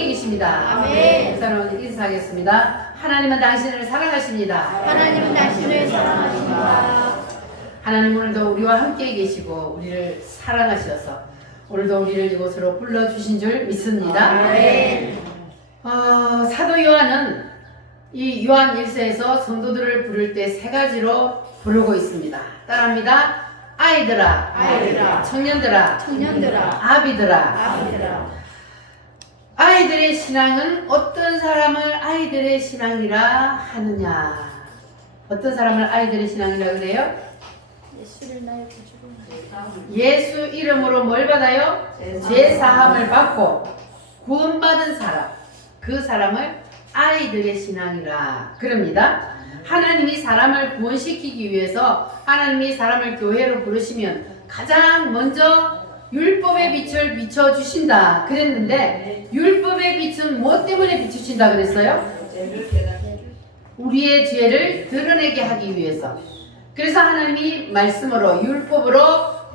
함께 계십니다. 아멘. 목사님 인사하겠습니다. 하나님은 당신을 사랑하십니다. 하나님은 당신을 사랑하십니다. 하나님 오늘도 우리와 함께 계시고 우리를 사랑하셔서 오늘도 우리를 이곳으로 불러주신 줄 믿습니다. 아멘. 사도 요한은 이 요한 1서에서 성도들을 부를 때 세 가지로 부르고 있습니다. 따라합니다. 아이들아, 아이들아, 청년들아, 청년들아, 아비들아. 아비들아. 아이들의 신앙은 어떤 사람을 아이들의 신앙이라 하느냐? 어떤 사람을 아이들의 신앙이라 그래요? 예수를 나의 구주로. 예수 이름으로 뭘 받아요? 제사함을 받고 구원받은 사람, 그 사람을 아이들의 신앙이라 그럽니다. 하나님이 사람을 구원시키기 위해서 하나님이 사람을 교회로 부르시면 가장 먼저 율법의 빛을 비춰주신다 그랬는데, 율법의 빛은 무엇 때문에 비추신다 그랬어요? 우리의 죄를 드러내게 하기 위해서. 그래서 하나님이 말씀으로, 율법으로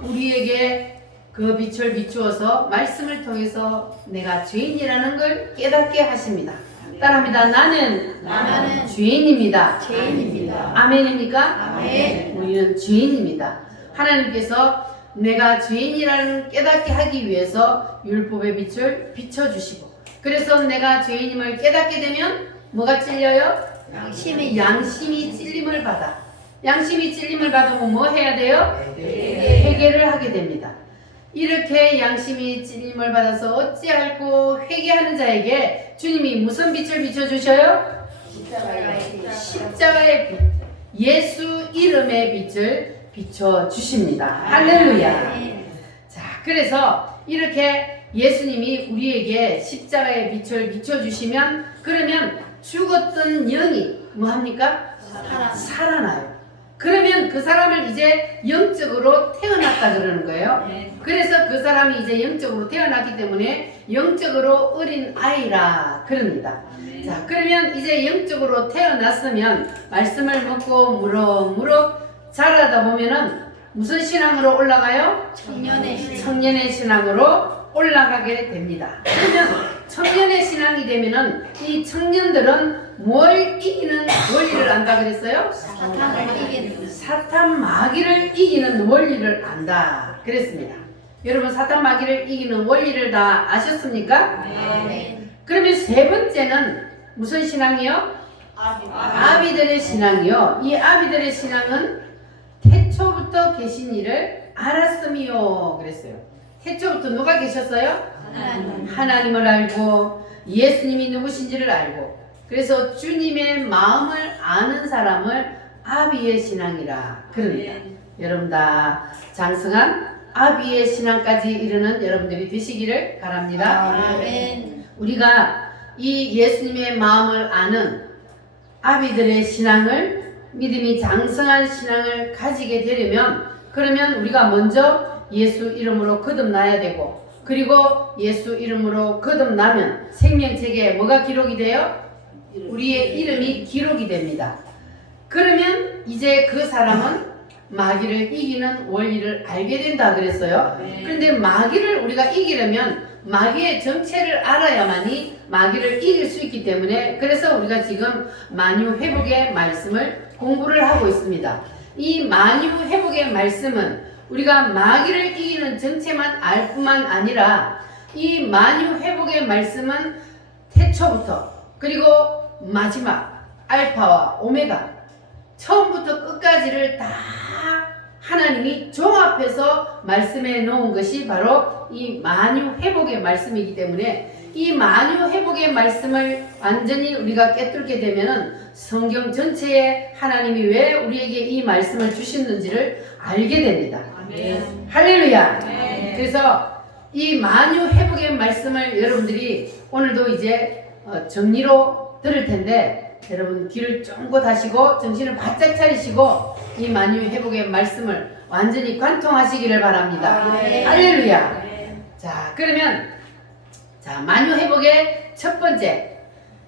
우리에게 그 빛을 비추어서 말씀을 통해서 내가 죄인이라는 걸 깨닫게 하십니다. 따라합니다. 나는 죄인입니다. 죄인입니다. 아멘입니까? 아멘. 우리는 죄인입니다. 하나님께서 내가 죄인이라는 깨닫게 하기 위해서 율법의 빛을 비춰주시고, 그래서 내가 죄인임을 깨닫게 되면 뭐가 찔려요? 양심이 찔림을 받아. 양심이 찔림을 받으면 뭐 해야 돼요? 회개를 하게 됩니다. 이렇게 양심이 찔림을 받아서 어찌할꼬 회개하는 자에게 주님이 무슨 빛을 비춰주셔요? 십자가의 빛, 예수 이름의 빛을 비춰주십니다. 할렐루야. 자, 그래서 이렇게 예수님이 우리에게 십자가의 빛을 비춰주시면, 그러면 죽었던 영이 뭐합니까? 살아나요. 그러면 그 사람을 이제 영적으로 태어났다 그러는 거예요. 그래서 그 사람이 이제 영적으로 태어났기 때문에 영적으로 어린 아이라 그럽니다. 자, 그러면 이제 영적으로 태어났으면 말씀을 먹고 무럭무럭 자라다 보면은 무슨 신앙으로 올라가요? 청년의 신앙으로 올라가게 됩니다. 그러면 청년의 신앙이 되면은 이 청년들은 뭘 이기는 원리를 안다 그랬어요? 사탄 마귀를 이기는 원리를 안다 그랬습니다. 여러분, 사탄 마귀를 이기는 원리를 다 아셨습니까? 네. 그러면 세 번째는 무슨 신앙이요? 아비들의 신앙이요. 이 아비들의 신앙은 태초부터 계신 이를 알았음이요 그랬어요. 태초부터 누가 계셨어요? 하나님을 알고 예수님이 누구신지를 알고, 그래서 주님의 마음을 아는 사람을 아비의 신앙이라 그럽니다. 여러분 다 장성한 아비의 신앙까지 이르는 여러분들이 되시기를 바랍니다. 아멘. 우리가 이 예수님의 마음을 아는 아비들의 신앙을, 믿음이 장성한 신앙을 가지게 되려면, 그러면 우리가 먼저 예수 이름으로 거듭나야 되고, 그리고 예수 이름으로 거듭나면 생명책에 뭐가 기록이 돼요? 우리의 이름이 기록이 됩니다. 그러면 이제 그 사람은 마귀를 이기는 원리를 알게 된다 그랬어요. 그런데 마귀를 우리가 이기려면 마귀의 정체를 알아야만이 마귀를 이길 수 있기 때문에, 그래서 우리가 지금 만유 회복의 말씀을 공부를 하고 있습니다. 이 만유 회복의 말씀은 우리가 마귀를 이기는 정체만 알 뿐만 아니라, 이 만유 회복의 말씀은 태초부터 그리고 마지막 알파와 오메가, 처음부터 끝까지를 다 하나님이 종합해서 말씀해 놓은 것이 바로 이 만유 회복의 말씀이기 때문에, 이 만유 회복의 말씀을 완전히 우리가 깨뚫게 되면은 성경 전체에 하나님이 왜 우리에게 이 말씀을 주셨는지를 알게 됩니다. 아멘. 할렐루야. 아멘. 그래서 이 만유 회복의 말씀을 여러분들이 오늘도 이제 정리로 들을 텐데, 여러분 귀를 쫑긋 하시고 정신을 바짝 차리시고 이 만유 회복의 말씀을 완전히 관통하시기를 바랍니다. 아멘. 할렐루야. 아멘. 자, 그러면 만유 회복의 첫 번째,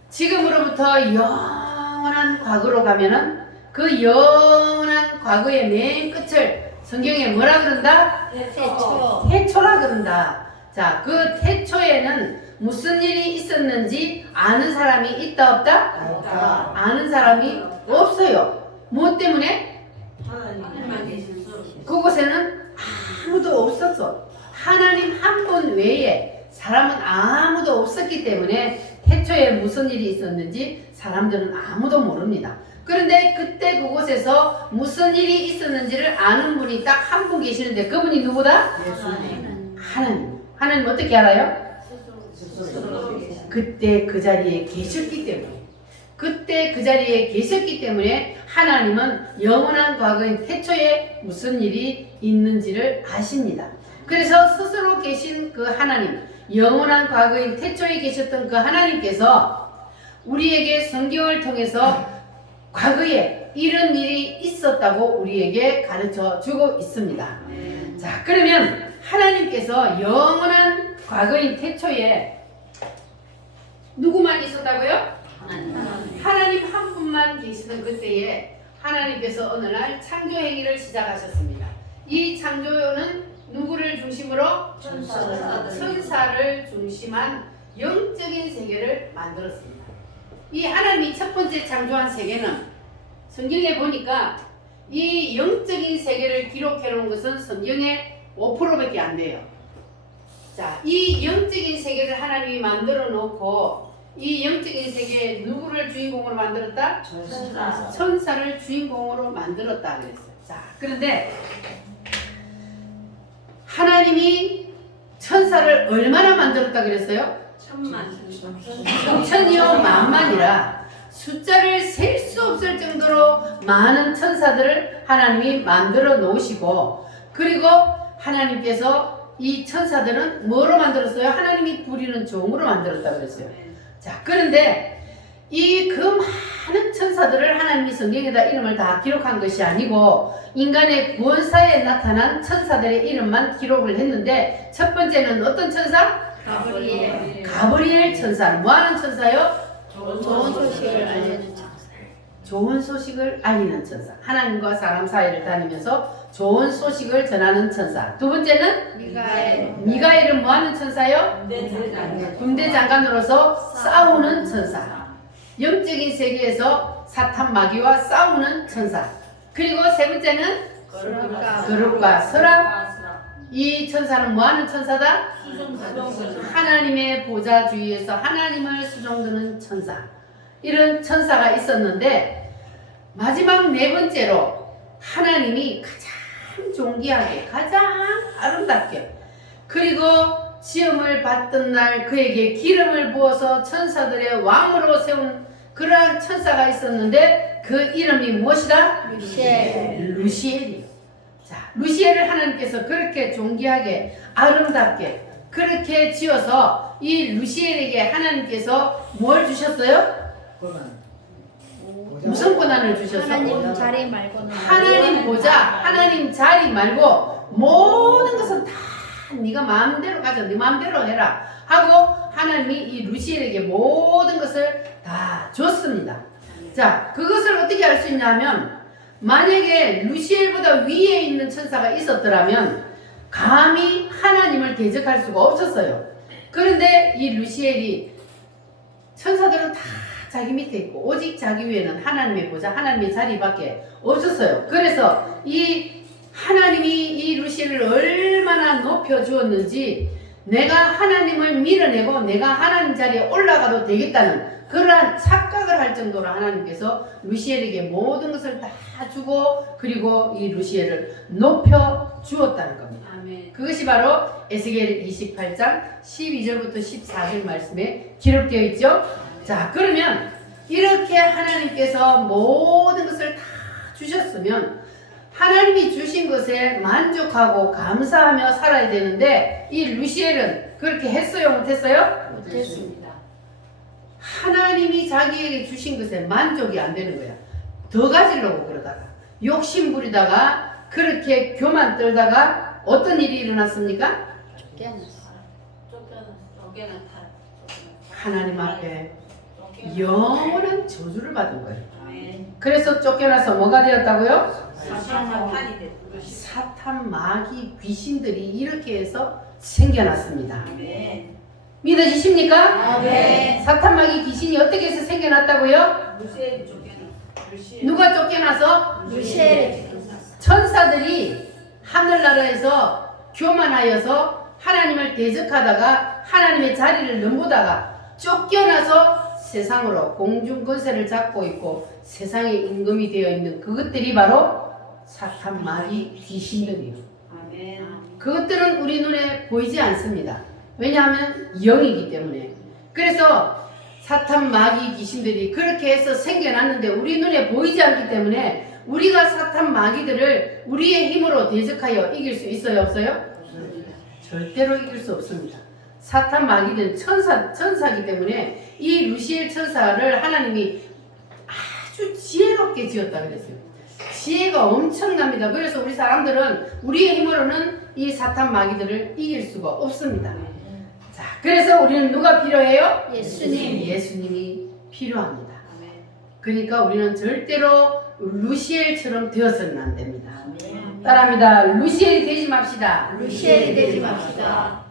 지금으로부터 영원한 과거로 가면은 그 영원한 과거의 맨 끝을 성경에 뭐라 그런다? 태초라 그런다. 자, 그 태초에는 무슨 일이 있었는지 아는 사람이 있다 없다? 없다. 아는 사람이 없어요. 무엇 때문에? 하나님만 계신 수. 그곳에는 아무도 없었어. 하나님 한 분 외에 사람은 아무도 없었기 때문에 태초에 무슨 일이 있었는지 사람들은 아무도 모릅니다. 그런데 그때 그곳에서 무슨 일이 있었는지를 아는 분이 딱 한 분 계시는데 그분이 누구다? 하나님. 하나님 어떻게 알아요? 그때 그 자리에 계셨기 때문에. 그때 그 자리에 계셨기 때문에 하나님은 영원한 과거인 태초에 무슨 일이 있는지를 아십니다. 그래서 스스로 계신 그 하나님, 영원한 과거인 태초에 계셨던 그 하나님께서 우리에게 성경을 통해서 과거에 이런 일이 있었다고 우리에게 가르쳐 주고 있습니다. 자, 그러면 하나님께서 영원한 과거인 태초에 누구만 있었다고요? 하나님 한 분만 계시던 그때에 하나님께서 어느 날 창조 행위를 시작하셨습니다. 이 창조는 누구를 중심으로? 천사를 중심한 영적인 세계를 만들었습니다. 이 하나님이 첫 번째 창조한 세계는 성경에 보니까 이 영적인 세계를 기록해 놓은 것은 성경의 5%밖에 안 돼요. 자, 이 영적인 세계를 하나님이 만들어 놓고 이 영적인 세계에 누구를 주인공으로 만들었다? 천사를 주인공으로 만들었다 그랬어요. 자, 그런데 하나님이 천사를 얼마나 만들었다 그랬어요? 천이요 만만이라 숫자를 셀 수 없을 정도로 많은 천사들을 하나님이 만들어 놓으시고, 그리고 하나님께서 이 천사들은 뭐로 만들었어요? 하나님이 부리는 종으로 만들었다 그랬어요. 자, 그런데 이 그 많은 천사들을 하나님이 성경에다 이름을 다 기록한 것이 아니고 인간의 구원사에 나타난 천사들의 이름만 기록을 했는데, 첫 번째는 어떤 천사? 가브리엘 천사는 뭐하는 천사요? 좋은 소식을 알려준 천사. 좋은 소식을 알리는 천사. 하나님과 사람 사이를 다니면서 좋은 소식을 전하는 천사. 두 번째는 미가엘은 뭐하는 천사요? 군대 장관으로서 싸우는 천사. 영적인 세계에서 사탄 마귀와 싸우는 천사. 그리고 세 번째는 거룩과 서랍. 이 천사는 뭐하는 천사다? 하나님의 보좌 주위에서 하나님을 수종드는 천사. 이런 천사가 있었는데, 마지막 네 번째로 하나님이 가장 존귀하게, 가장 아름답게, 그리고 시험을 받던 날 그에게 기름을 부어서 천사들의 왕으로 세운 그러한 천사가 있었는데 그 이름이 무엇이다? 루시엘이요. 자, 루시엘을 하나님께서 그렇게 존귀하게 아름답게 그렇게 지어서 이 루시엘에게 하나님께서 뭘 주셨어요? 무슨 권한을 주셨어요? 하나님 자리 말고는 하나님 보좌, 하나님 자리 말고 모든 것은 다 네가 마음대로 가져, 네 마음대로 해라 하고 하나님이 이 루시엘에게 모든 것을 다 줬습니다. 자, 그것을 어떻게 알 수 있냐면, 만약에 루시엘보다 위에 있는 천사가 있었더라면 감히 하나님을 대적할 수가 없었어요. 그런데 이 루시엘이, 천사들은 다 자기 밑에 있고 오직 자기 위에는 하나님의 보좌, 하나님의 자리밖에 없었어요. 그래서 이 하나님이 이 루시엘을 얼마나 높여 주었는지, 내가 하나님을 밀어내고 내가 하나님 자리에 올라가도 되겠다는 그러한 착각을 할 정도로 하나님께서 루시엘에게 모든 것을 다 주고, 그리고 이 루시엘을 높여 주었다는 겁니다. 아멘. 그것이 바로 에스겔 28장 12절부터 14절 말씀에 기록되어 있죠. 자, 그러면 이렇게 하나님께서 모든 것을 다 주셨으면 하나님이 주신 것에 만족하고 감사하며 살아야 되는데, 이 루시엘은 그렇게 했어요? 못했어요? 못했습니다. 하나님이 자기에게 주신 것에 만족이 안 되는 거야. 더 가지려고 그러다가, 욕심 부리다가, 그렇게 교만 떨다가 어떤 일이 일어났습니까? 하나님 앞에 영원한 저주를 받은 거예요. 그래서 쫓겨나서 뭐가 되었다고요? 사탄, 마귀, 귀신들이 이렇게 해서 생겨났습니다. 믿어지십니까? 아멘. 사탄 마귀 귀신이 어떻게 해서 생겨났다고요? 누가 쫓겨나서? 루시엘 천사들이 하늘나라에서 교만하여서 하나님을 대적하다가 하나님의 자리를 넘보다가 쫓겨나서 세상으로 공중 권세를 잡고 있고 세상의 임금이 되어 있는 그것들이 바로 사탄 마귀 귀신들이에요. 그것들은 우리 눈에 보이지 않습니다. 왜냐하면 영이기 때문에. 그래서 사탄 마귀 귀신들이 그렇게 해서 생겨났는데 우리 눈에 보이지 않기 때문에 우리가 사탄 마귀들을 우리의 힘으로 대적하여 이길 수 있어요, 없어요? 절대로 이길 수 없습니다. 사탄 마귀는 천사이기 때문에 이 루시엘 천사를 하나님이 아주 지혜롭게 지었다 그랬어요. 지혜가 엄청납니다. 그래서 우리 사람들은 우리의 힘으로는 이 사탄 마귀들을 이길 수가 없습니다. 자, 그래서 우리는 누가 필요해요? 예수님. 예수님이 필요합니다. 그러니까 우리는 절대로 루시엘처럼 되어서는 안 됩니다. 따라합니다. 루시엘이 되지 맙시다. 루시엘이 되지 맙시다.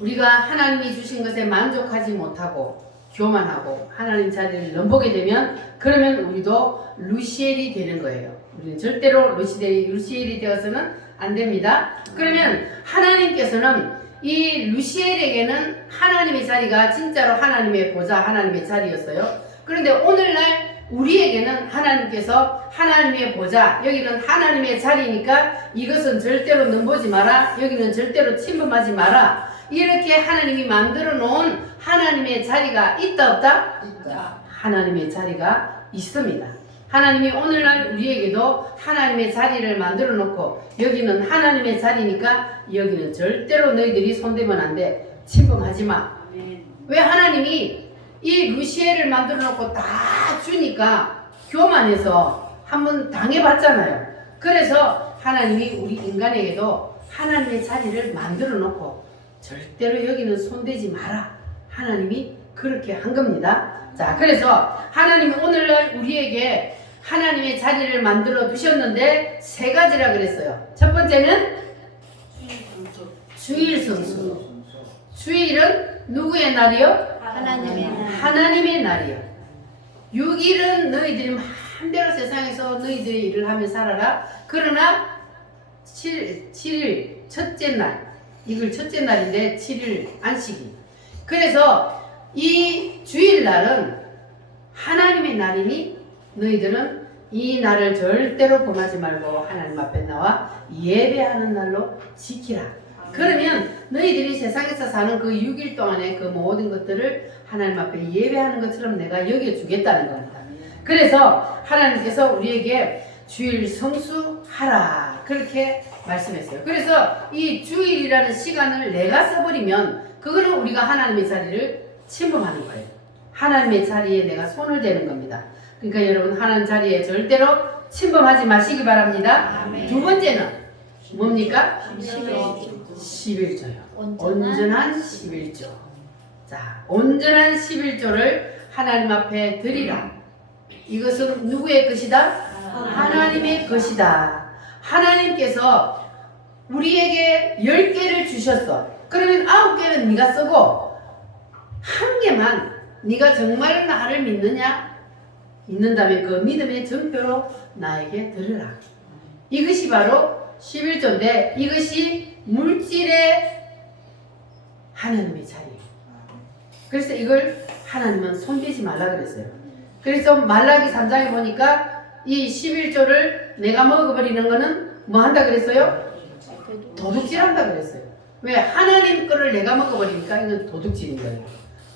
우리가 하나님이 주신 것에 만족하지 못하고 교만하고 하나님 자리를 넘보게 되면 그러면 우리도 루시엘이 되는 거예요. 우리는 절대로 루시엘이 되어서는 안 됩니다. 그러면 하나님께서는 이 루시엘에게는 하나님의 자리가 진짜로 하나님의 보좌, 하나님의 자리였어요. 그런데 오늘날 우리에게는 하나님께서 하나님의 보좌, 여기는 하나님의 자리니까 이것은 절대로 넘보지 마라, 여기는 절대로 침범하지 마라, 이렇게 하나님이 만들어 놓은 하나님의 자리가 있다 없다? 있다. 하나님의 자리가 있습니다. 하나님이 오늘날 우리에게도 하나님의 자리를 만들어 놓고 여기는 하나님의 자리니까 여기는 절대로 너희들이 손대면 안 돼, 침범하지 마. 왜 하나님이 이 루시엘을 만들어 놓고 다 주니까 교만해서 한번 당해봤잖아요. 그래서 하나님이 우리 인간에게도 하나님의 자리를 만들어 놓고 절대로 여기는 손대지 마라, 하나님이 그렇게 한 겁니다. 자, 그래서 하나님이 오늘날 우리에게 하나님의 자리를 만들어 두셨는데 세 가지라 그랬어요. 첫 번째는 주일 성수. 주일은 누구의 날이요? 하나님의 날. 하나님의 날이요. 6일은 너희들이 마음대로 세상에서 너희들의 일을 하며 살아라. 그러나 7일 첫째 날, 이걸 첫째 날인데 7일 안식이. 그래서 이 주일날은 하나님의 날이니 너희들은 이 날을 절대로 범하지 말고 하나님 앞에 나와 예배하는 날로 지키라. 그러면 너희들이 세상에서 사는 그 6일 동안의 그 모든 것들을 하나님 앞에 예배하는 것처럼 내가 여겨주겠다는 겁니다. 그래서 하나님께서 우리에게 주일 성수하라 그렇게 말씀했어요. 그래서 이 주일이라는 시간을 내가 써버리면 그거는 우리가 하나님의 자리를 침범하는 거예요. 하나님의 자리에 내가 손을 대는 겁니다. 그러니까 여러분 하나님 자리에 절대로 침범하지 마시기 바랍니다. 아멘. 두 번째는 뭡니까? 11조. 11조요. 온전한 온전한 11조. 자, 온전한 11조를 하나님 앞에 드리라. 이것은 누구의 것이다? 하나님의 것이다. 하나님께서 우리에게 10개를 주셨어. 그러면 9개는 네가 쓰고 한 개만 네가 정말 나를 믿느냐? 믿는다면 그 믿음의 증표로 나에게 드리라. 이것이 바로 11조인데 이것이 물질의 하나님의 자리예요. 그래서 이걸 하나님은 손대지 말라 그랬어요. 그래서 말라기 3장에 보니까 이 11조를 내가 먹어버리는 거는 뭐 한다 그랬어요? 도둑질 한다 그랬어요. 왜? 하나님 거를 내가 먹어버리니까 이건 도둑질인 거예요.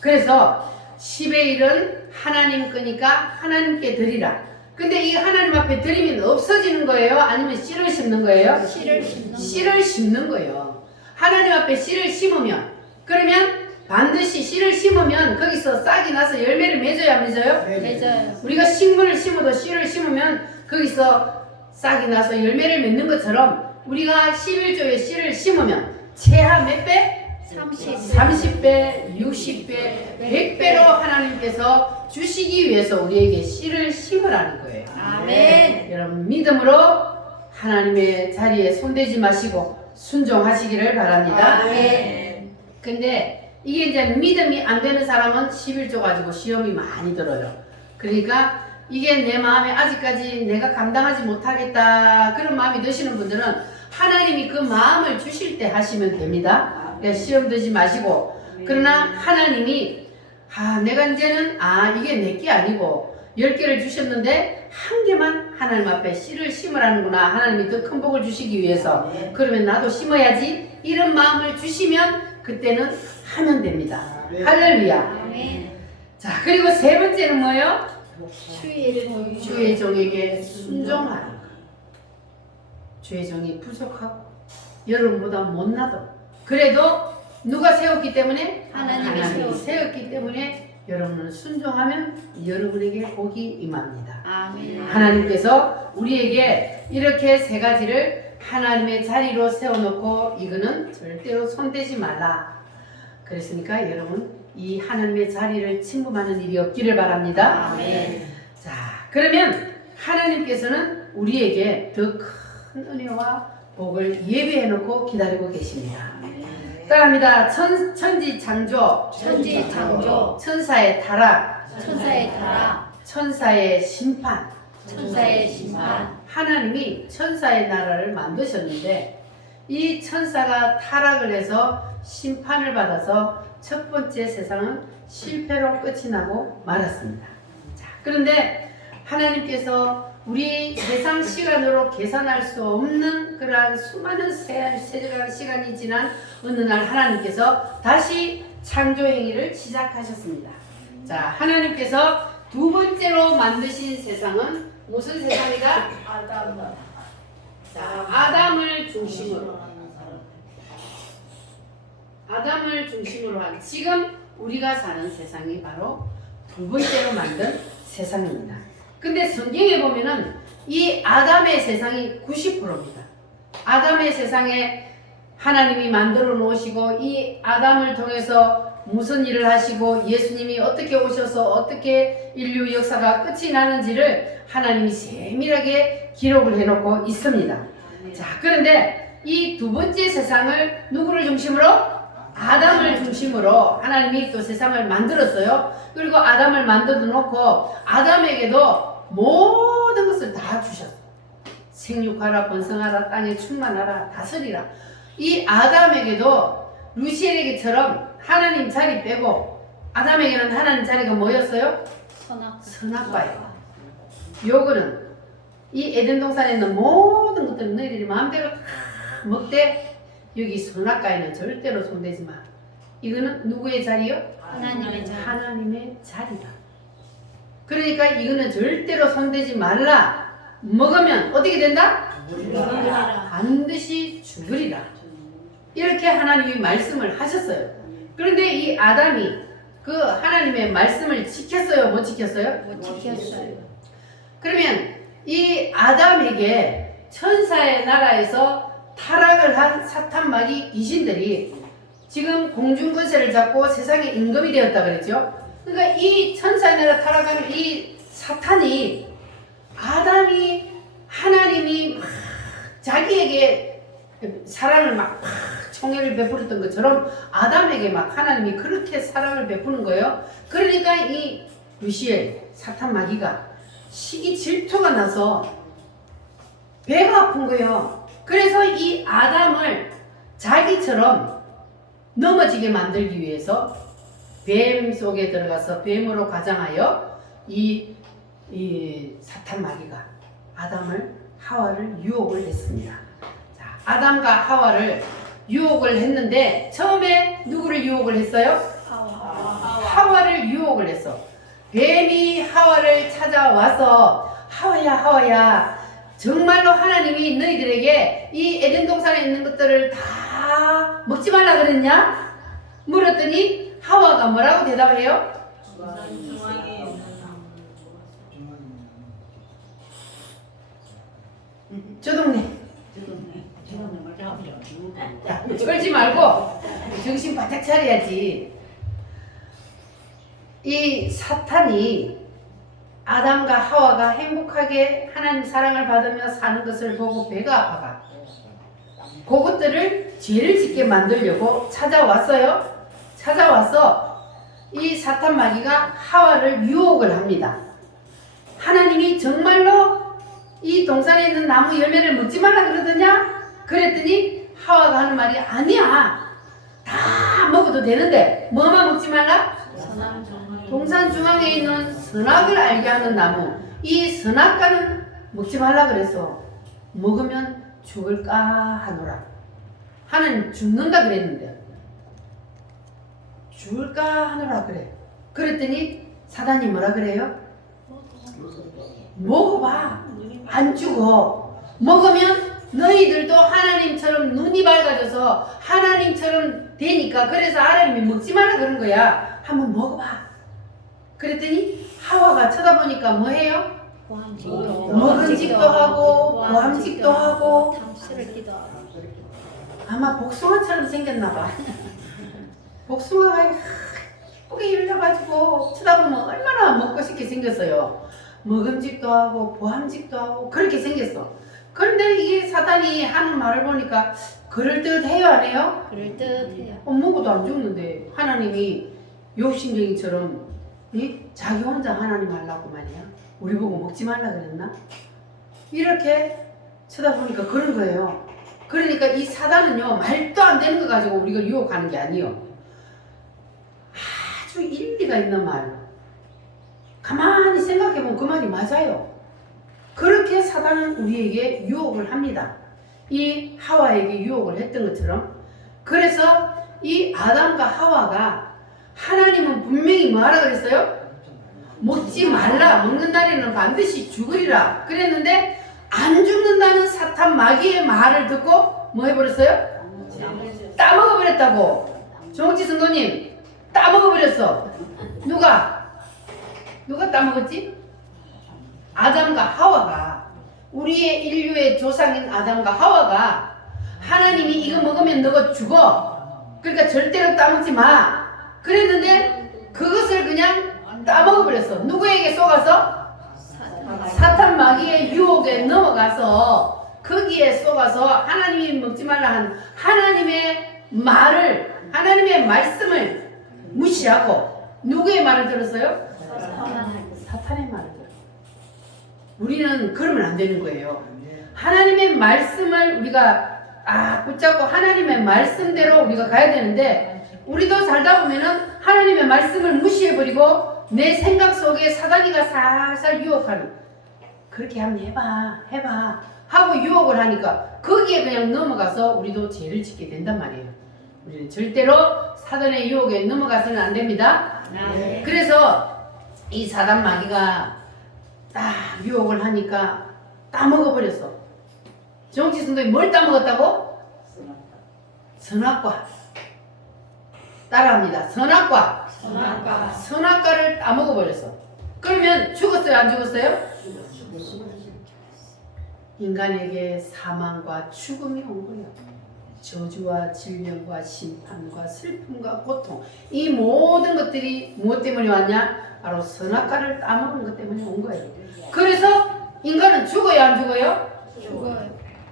그래서 10의 1은 하나님 거니까 하나님께 드리라. 근데 이 하나님 앞에 드리면 없어지는 거예요? 아니면 씨를 심는 거예요? 씨를 심는 씨를 심는 거예요. 하나님 앞에 씨를 심으면 그러면 반드시 씨를 심으면 거기서 싹이 나서 열매를 맺어야 안 맺어요? 맺어요. 우리가 식물을 심어도 씨를 심으면 거기서 싹이 나서 열매를 맺는 것처럼 우리가 11조의 씨를 심으면 최하 몇 배? 30배, 60배, 100배로 하나님께서 주시기 위해서 우리에게 씨를 심으라는 거예요. 아멘. 여러분 믿음으로 하나님의 자리에 손대지 마시고 순종하시기를 바랍니다. 아멘. 근데 이게 이제 믿음이 안 되는 사람은 11조 가지고 시험이 많이 들어요. 그러니까 이게 내 마음에 아직까지 내가 감당하지 못하겠다 그런 마음이 드시는 분들은 하나님이 그 마음을 주실 때 하시면 됩니다. 시험 들지 마시고. 그러나 하나님이 내가 이제는 이게 내게 아니고 10개를 주셨는데 한 개만 하나님 앞에 씨를 심으라는구나. 하나님이 더 큰 복을 주시기 위해서. 그러면 나도 심어야지. 이런 마음을 주시면 그때는 하면 됩니다. 할렐루야. 아멘. 자, 그리고 세 번째는 뭐예요? 주의 주의 종에게 순종하라. 주의 종이 부족하고 여러분보다 못나도 그래도 누가 세웠기 때문에? 하나님이 세웠기 때문에 여러분은 순종하면 여러분에게 복이 임합니다. 아멘. 하나님께서 우리에게 이렇게 세 가지를 하나님의 자리로 세워놓고 이거는 절대로 손대지 말라. 그랬으니까 여러분 이 하나님의 자리를 침범하는 일이 없기를 바랍니다. 아멘. 자, 그러면 하나님께서는 우리에게 더 큰 은혜와 복을 예비해놓고 기다리고 계십니다. 따라합니다. 천지창조, 천지창조, 천사의 타락, 천사의 타락, 천사의 심판. 천사의 심판. 하나님이 천사의 나라를 만드셨는데 이 천사가 타락을 해서 심판을 받아서 첫 번째 세상은 실패로 끝이 나고 말았습니다. 자, 그런데 하나님께서 우리 세상 시간으로 계산할 수 없는 그러한 수많은 세대간 시간이 지난 어느 날 하나님께서 다시 창조 행위를 시작하셨습니다. 자, 하나님께서 두 번째로 만드신 세상은 무슨 세상이다? 자, 아담을 중심으로 한 지금 우리가 사는 세상이 바로 두 번째로 만든 세상입니다. 근데 성경에 보면은 이 아담의 세상이 90%입니다. 아담의 세상에 하나님이 만들어 놓으시고 이 아담을 통해서 무슨 일을 하시고 예수님이 어떻게 오셔서 어떻게 인류 역사가 끝이 나는지를 하나님이 세밀하게 기록을 해놓고 있습니다. 자, 그런데 이 두 번째 세상을 누구를 중심으로? 아담을 중심으로 하나님이 또 세상을 만들었어요. 그리고 아담을 만들어 놓고 아담에게도 모든 것을 다 주셨어요. 생육하라, 번성하라, 땅에 충만하라, 다스리라. 이 아담에게도 루시엘에게처럼 하나님 자리 빼고 아담에게는 하나님 자리가 뭐였어요? 선악과예요. 요거는 이 에덴 동산에 있는 모든 것들은 너희들이 마음대로 다 먹되 여기 선악과에는 절대로 손대지 마. 이거는 누구의 자리요? 하나님의 자리. 하나님의 자리다. 그러니까 이거는 절대로 손대지 말라. 먹으면 어떻게 된다? 반드시 죽으리라. 이렇게 하나님이 말씀을 하셨어요. 그런데 이 아담이 그 하나님의 말씀을 지켰어요? 못 지켰어요? 못 지켰어요. 그러면 이 아담에게 천사의 나라에서 타락을 한 사탄 마귀 귀신들이 지금 공중권세를 잡고 세상의 임금이 되었다 그랬죠. 그러니까 이 천사의 나라 타락하는 이 사탄이 하나님이 막 자기에게 사랑을 막 총애를 베풀었던 것처럼 아담에게 막 하나님이 그렇게 사랑을 베푸는 거예요. 그러니까 이 루시엘 사탄 마귀가 시기 질투가 나서 배가 아픈 거예요. 그래서 이 아담을 자기처럼 넘어지게 만들기 위해서 뱀 속에 들어가서 뱀으로 가장하여 이 사탄 마귀가 하와를 유혹을 했습니다. 자, 아담과 하와를 유혹을 했는데 처음에 누구를 유혹을 했어요? 하와를 유혹을 했어. 뱀이 하와를 찾아와서 하와야 정말로 하나님이 너희들에게 이 에덴 동산에 있는 것들을 다 먹지 말라 그랬냐? 물었더니 하와가 뭐라고 대답해요? 저 동네. 야, 쫄지 말고 정신 바짝 차려야지. 이 사탄이 아담과 하와가 행복하게 하나님 사랑을 받으며 사는 것을 보고 배가 아파가 그것들을 죄를 짓게 만들려고 찾아왔어요. 찾아와서 이 사탄 마귀가 하와를 유혹을 합니다. 하나님이 정말로 이 동산에 있는 나무 열매를 먹지 말라 그러더냐? 그랬더니 하와가 하는 말이 아니야. 다 먹어도 되는데 뭐만 먹지 말라? 동산 중앙에 있는 선악을 알게 하는 나무, 이 선악과는 먹지 말라 그래서 먹으면 죽을까 하노라. 하나님 죽는다 그랬는데 죽을까 하노라 그래. 그랬더니 사단이 뭐라 그래요? 먹어봐. 안 죽어. 먹으면 너희들도 하나님처럼 눈이 밝아져서 하나님처럼 되니까, 그래서 하나님이 먹지 말라 그런 거야. 한번 먹어봐. 그랬더니 하와가 쳐다보니까 뭐해요? 먹은직도 하고 보암직도 하고 탐스럽기도 하고. 아마 복숭아처럼 생겼나봐. 복숭아가 예쁘게 열려가지고 쳐다보면 얼마나 먹고 싶게 생겼어요. 먹음직도 하고 보암직도 하고 그렇게 생겼어. 그런데 이게 사단이 하는 말을 보니까 그럴듯해요, 안 해요? 그럴듯해요. 먹어도 안 죽는데 하나님이 욕심쟁이처럼 자기 혼자 하나님 하려고 말이야. 우리 보고 먹지 말라 그랬나? 이렇게 쳐다보니까 그런 거예요. 그러니까 이 사단은요, 말도 안 되는 거 가지고 우리가 유혹하는 게 아니에요. 아주 일리가 있는 말. 가만히 생각해보면 그 말이 맞아요. 그렇게 사단은 우리에게 유혹을 합니다. 이 하와에게 유혹을 했던 것처럼. 그래서 이 아담과 하와가 하나님은 분명히 뭐하라 그랬어요? 먹지 말라. 먹는 날에는 반드시 죽으리라 그랬는데 안 죽는다는 사탄 마귀의 말을 듣고 뭐 해버렸어요? 따먹어버렸다고. 정옥지 성도님, 따먹어버렸어. 누가 따먹었지? 아담과 하와가, 우리의 인류의 조상인 아담과 하와가 하나님이 이거 먹으면 너가 죽어, 그러니까 절대로 따먹지 마 그랬는데 그것을 그냥 따먹어버렸어. 누구에게 속아서? 사탄 마귀의 유혹에 넘어가서 거기에 속아서 하나님이 먹지 말라 한 하나님의 말을, 하나님의 말씀을 무시하고 누구의 말을 들었어요? 사탄의 말을 들었어요. 우리는 그러면 안 되는 거예요. 하나님의 말씀을 우리가 붙잡고 하나님의 말씀대로 우리가 가야 되는데, 우리도 살다 보면은 하나님의 말씀을 무시해버리고 내 생각 속에 사단이가 살살 유혹하는, 그렇게 한번 해봐 하고 유혹을 하니까 거기에 그냥 넘어가서 우리도 죄를 짓게 된단 말이에요. 우리는 절대로 사단의 유혹에 넘어가서는 안 됩니다. 네. 그래서 이 사단 마귀가 딱 유혹을 하니까 따먹어버렸어. 정치 성도님 뭘 따먹었다고? 선악과. 따라합니다. 선악과. 선악과를 따먹어버렸어. 그러면 죽었어요, 안 죽었어요? 인간에게 사망과 죽음이 온 거예요. 저주와 질병과 심판과 슬픔과 고통, 이 모든 것들이 무엇 때문에 왔냐? 바로 선악과를 따먹은 것 때문에 온 거예요. 그래서 인간은 죽어요, 안 죽어요? 죽어요.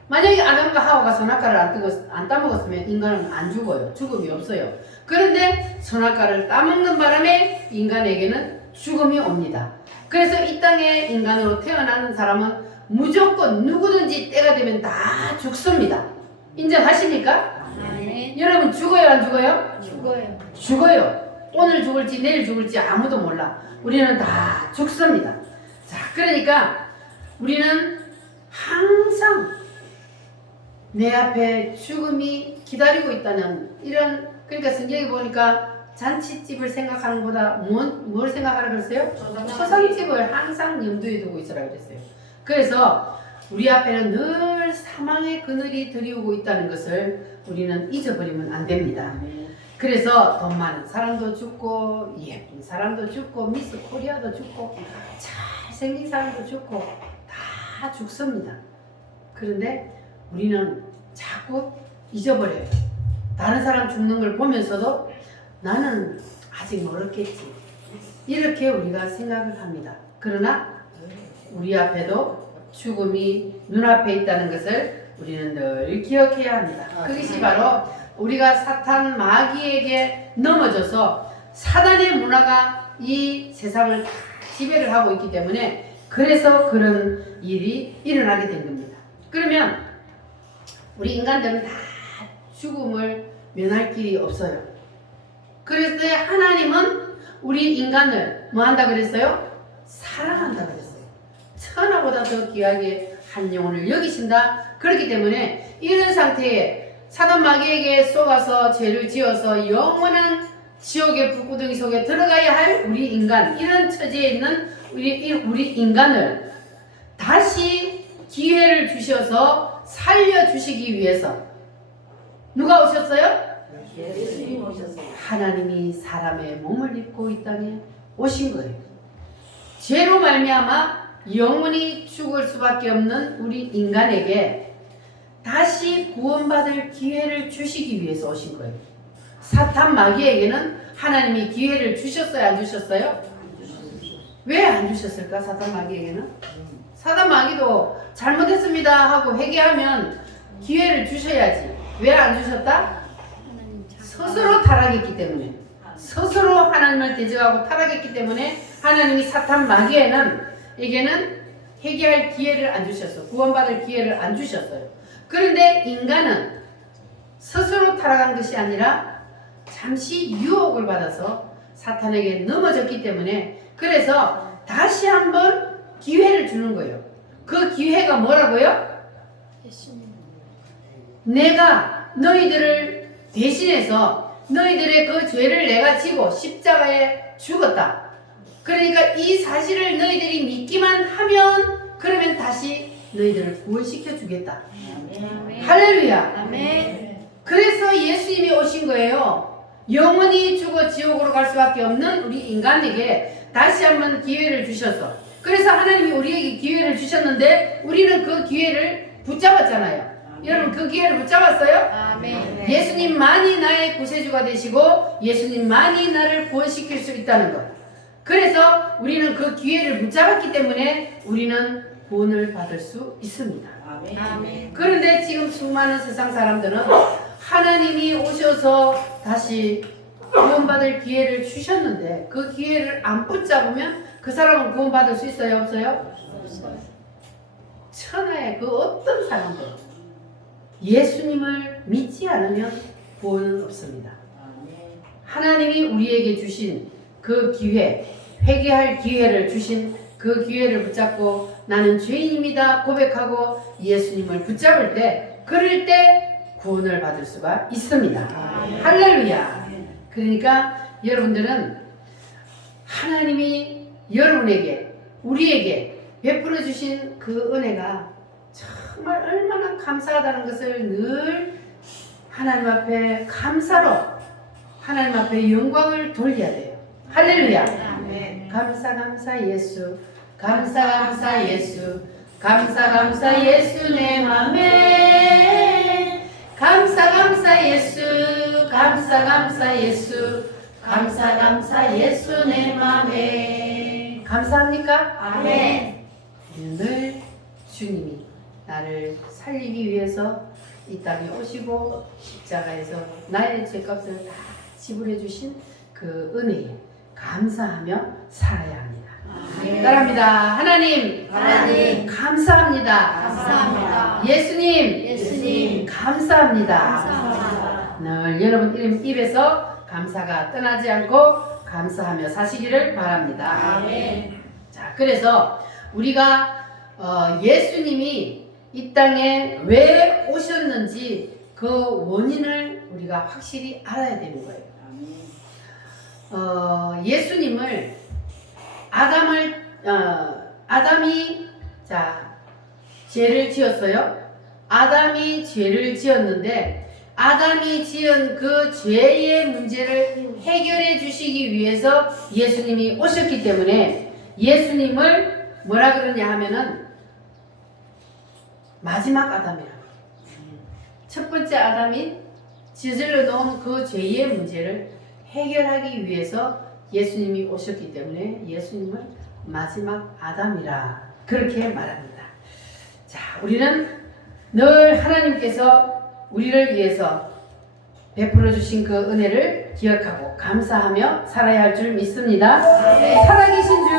만약에 아담과 하와가 선악과를 안 따먹었으면 인간은 안 죽어요. 죽음이 없어요. 그런데 선악과를 따먹는 바람에 인간에게는 죽음이 옵니다. 그래서 이 땅에 인간으로 태어나는 사람은 무조건 누구든지 때가 되면 다 죽습니다. 인정하십니까? 네. 여러분 죽어요, 안 죽어요? 죽어요. 죽어요. 오늘 죽을지 내일 죽을지 아무도 몰라. 우리는 다 죽습니다. 자, 그러니까 우리는 항상 내 앞에 죽음이 기다리고 있다는 이런, 그러니까 성경에 보니까 잔치집을 생각하는 것보다 뭘 생각하라 그랬어요? 초상집을 항상 염두에 두고 있으라 그랬어요. 그래서 우리 앞에는 늘 사망의 그늘이 들이오고 있다는 것을 우리는 잊어버리면 안 됩니다. 그래서 돈 많은 사람도 죽고 예쁜 사람도 죽고 미스 코리아도 죽고 잘생긴 사람도 죽고 다 죽습니다. 그런데 우리는 자꾸 잊어버려요. 다른 사람 죽는 걸 보면서도 나는 아직 멀었겠지, 이렇게 우리가 생각을 합니다. 그러나 우리 앞에도 죽음이 눈앞에 있다는 것을 우리는 늘 기억해야 합니다. 그것이 바로 우리가 사탄 마귀에게 넘어져서 사단의 문화가 이 세상을 다 지배를 하고 있기 때문에 그래서 그런 일이 일어나게 된 겁니다. 그러면 우리 인간들은 다 죽음을 면할 길이 없어요. 그래서 하나님은 우리 인간을 뭐 한다 그랬어요? 사랑한다 그랬어요. 천하보다 더 귀하게 한 영혼을 여기신다. 그렇기 때문에 이런 상태에 사단 마귀에게 속아서 죄를 지어서 영원한 지옥의 불구덩이 속에 들어가야 할 우리 인간, 이런 처지에 있는 우리 인간을 다시 기회를 주셔서 살려주시기 위해서 누가 오셨어요? 예수님 오셨어요. 하나님이 사람의 몸을 입고 이 땅에 오신 거예요. 죄로 말미암아 영원히 죽을 수밖에 없는 우리 인간에게 다시 구원받을 기회를 주시기 위해서 오신 거예요. 사탄 마귀에게는 하나님이 기회를 주셨어요? 안 주셨어요? 왜 안 주셨을까? 사탄 마귀에게는? 사탄 마귀도 잘못했습니다 하고 회개하면 기회를 주셔야지. 왜 안 주셨다? 하나님 잘 스스로 타락했기 때문에, 스스로 하나님을 대적하고 타락했기 때문에 하나님이 사탄 마귀에게는 회개할 기회를 안 주셨어요. 구원받을 기회를 안 주셨어요. 그런데 인간은 스스로 타락한 것이 아니라 잠시 유혹을 받아서 사탄에게 넘어졌기 때문에, 그래서 다시 한번 기회를 주는 거예요. 그 기회가 뭐라고요? 예수님 내가 너희들을 대신해서 너희들의 그 죄를 내가 지고 십자가에 죽었다. 그러니까 이 사실을 너희들이 믿기만 하면 그러면 다시 너희들을 구원시켜 주겠다. 아멘. 할렐루야. 아멘. 그래서 예수님이 오신 거예요. 영원히 죽어 지옥으로 갈 수밖에 없는 우리 인간에게 다시 한번 기회를 주셔서, 그래서 하나님이 우리에게 기회를 주셨는데 우리는 그 기회를 붙잡았잖아요. 여러분 그 기회를 붙잡았어요? 아멘. 예수님만이 나의 구세주가 되시고 예수님만이 나를 구원시킬 수 있다는 것. 그래서 우리는 그 기회를 붙잡았기 때문에 우리는 구원을 받을 수 있습니다. 아멘. 그런데 지금 수많은 세상 사람들은 하나님이 오셔서 다시 구원받을 기회를 주셨는데 그 기회를 안 붙잡으면 그 사람은 구원받을 수 있어요? 없어요? 없어요. 천하의 그 어떤 사람도 예수님을 믿지 않으면 구원은 없습니다. 하나님이 우리에게 주신 그 기회, 회개할 기회를 주신 그 기회를 붙잡고 나는 죄인입니다 고백하고 예수님을 붙잡을 때, 그럴 때 구원을 받을 수가 있습니다. 할렐루야. 그러니까 여러분들은 하나님이 여러분에게, 우리에게 베풀어 주신 그 은혜가 정말 얼마나 감사하다는 것을 늘 하나님 앞에 감사로, 하나님 앞에 영광을 돌려야 돼요. 할렐루야. 아멘. 감사 예수, 감사 예수, 감사 예수 내 맘에, 감사 예수, 감사 예수, 감사 예수 내 맘에. 감사합니까? 아멘. 늘 주님이 나를 살리기 위해서 이 땅에 오시고 십자가에서 나의 죄값을 다 지불해 주신 그 은혜에 감사하며 살아야 합니다. 따라합니다. 하나님, 하나님, 감사합니다. 감사합니다. 예수님, 감사합니다. 감사합니다. 늘 여러분 입에서 감사가 떠나지 않고 감사하며 사시기를 바랍니다. 아멘. 자, 그래서 우리가 예수님이 이 땅에 왜 오셨는지 그 원인을 우리가 확실히 알아야 되는 거예요. 예수님을 아담이 죄를 지었어요. 아담이 죄를 지었는데 아담이 지은 그 죄의 문제를 해결해 주시기 위해서 예수님이 오셨기 때문에 예수님을 뭐라 그러냐 하면은 마지막 아담이라고. 첫 번째 아담이 저질러 놓은 그 죄의 문제를 해결하기 위해서 예수님이 오셨기 때문에 예수님을 마지막 아담이라 그렇게 말합니다. 자, 우리는 늘 하나님께서 우리를 위해서 베풀어 주신 그 은혜를 기억하고 감사하며 살아야 할 줄 믿습니다. 살아계신 주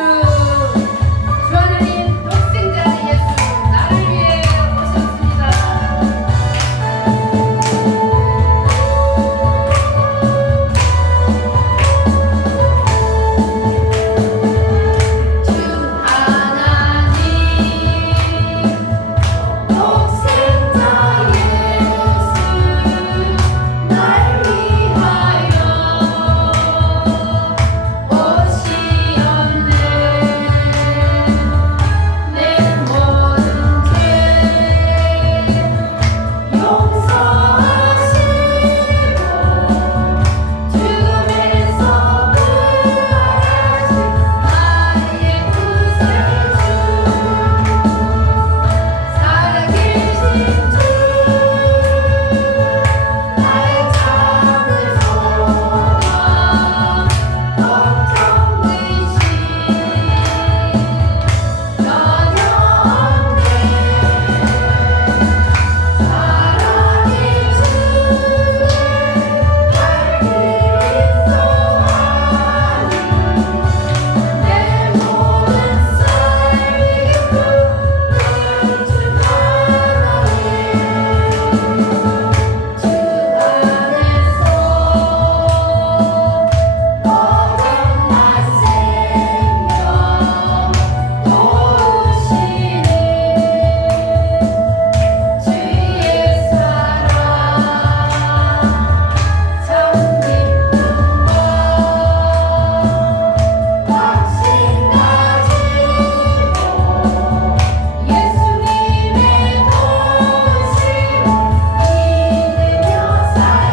하나님 독생자 예수 나를 위해 오셨습니다. 주 하나님 독생자 예수 날 위하여 오시었네. 내 모든 죄 용서하시고 죽음에서 부활하신 나의 구세주 살아계신 주 나의 작은 소망 걱정 되신 전혀 없네. 사랑의 주의 발길 인도하니 내 모든 삶이 주 하나님 주 안에서 모든 나 생명 도우시네. 주의 사랑 참 기쁨과 확신 가지고 예수님의 도우심 믿으며 살리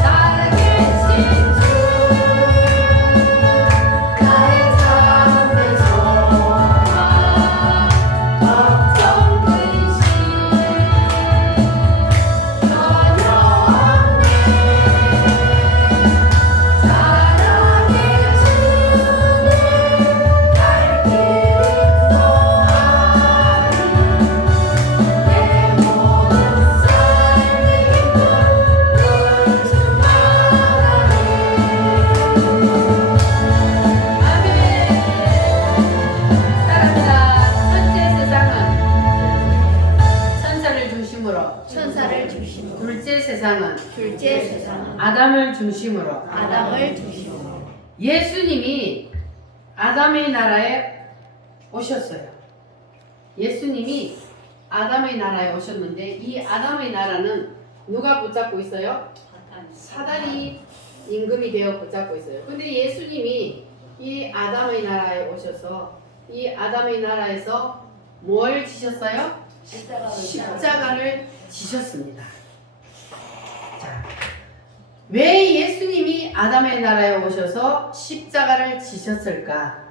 살아계신 주 나의 잠든 소망 걱정 되신 전혀 없네. 사랑의 주의 발길 천사를 중심으로 둘째 세상은 둘째 세상은 아담을 중심으로 아담을 중심으로 예수님이 아담의 나라에 오셨어요. 예수님이 아담의 나라에 오셨는데 이 아담의 나라는 누가 붙잡고 있어요? 사단이 임금이 되어 붙잡고 있어요. 근데 예수님이 이 아담의 나라에 오셔서 이 아담의 나라에서 뭘 지셨어요? 십자가를 지셨습니다. 자, 왜 예수님이 아담의 나라에 오셔서 십자가를 지셨을까?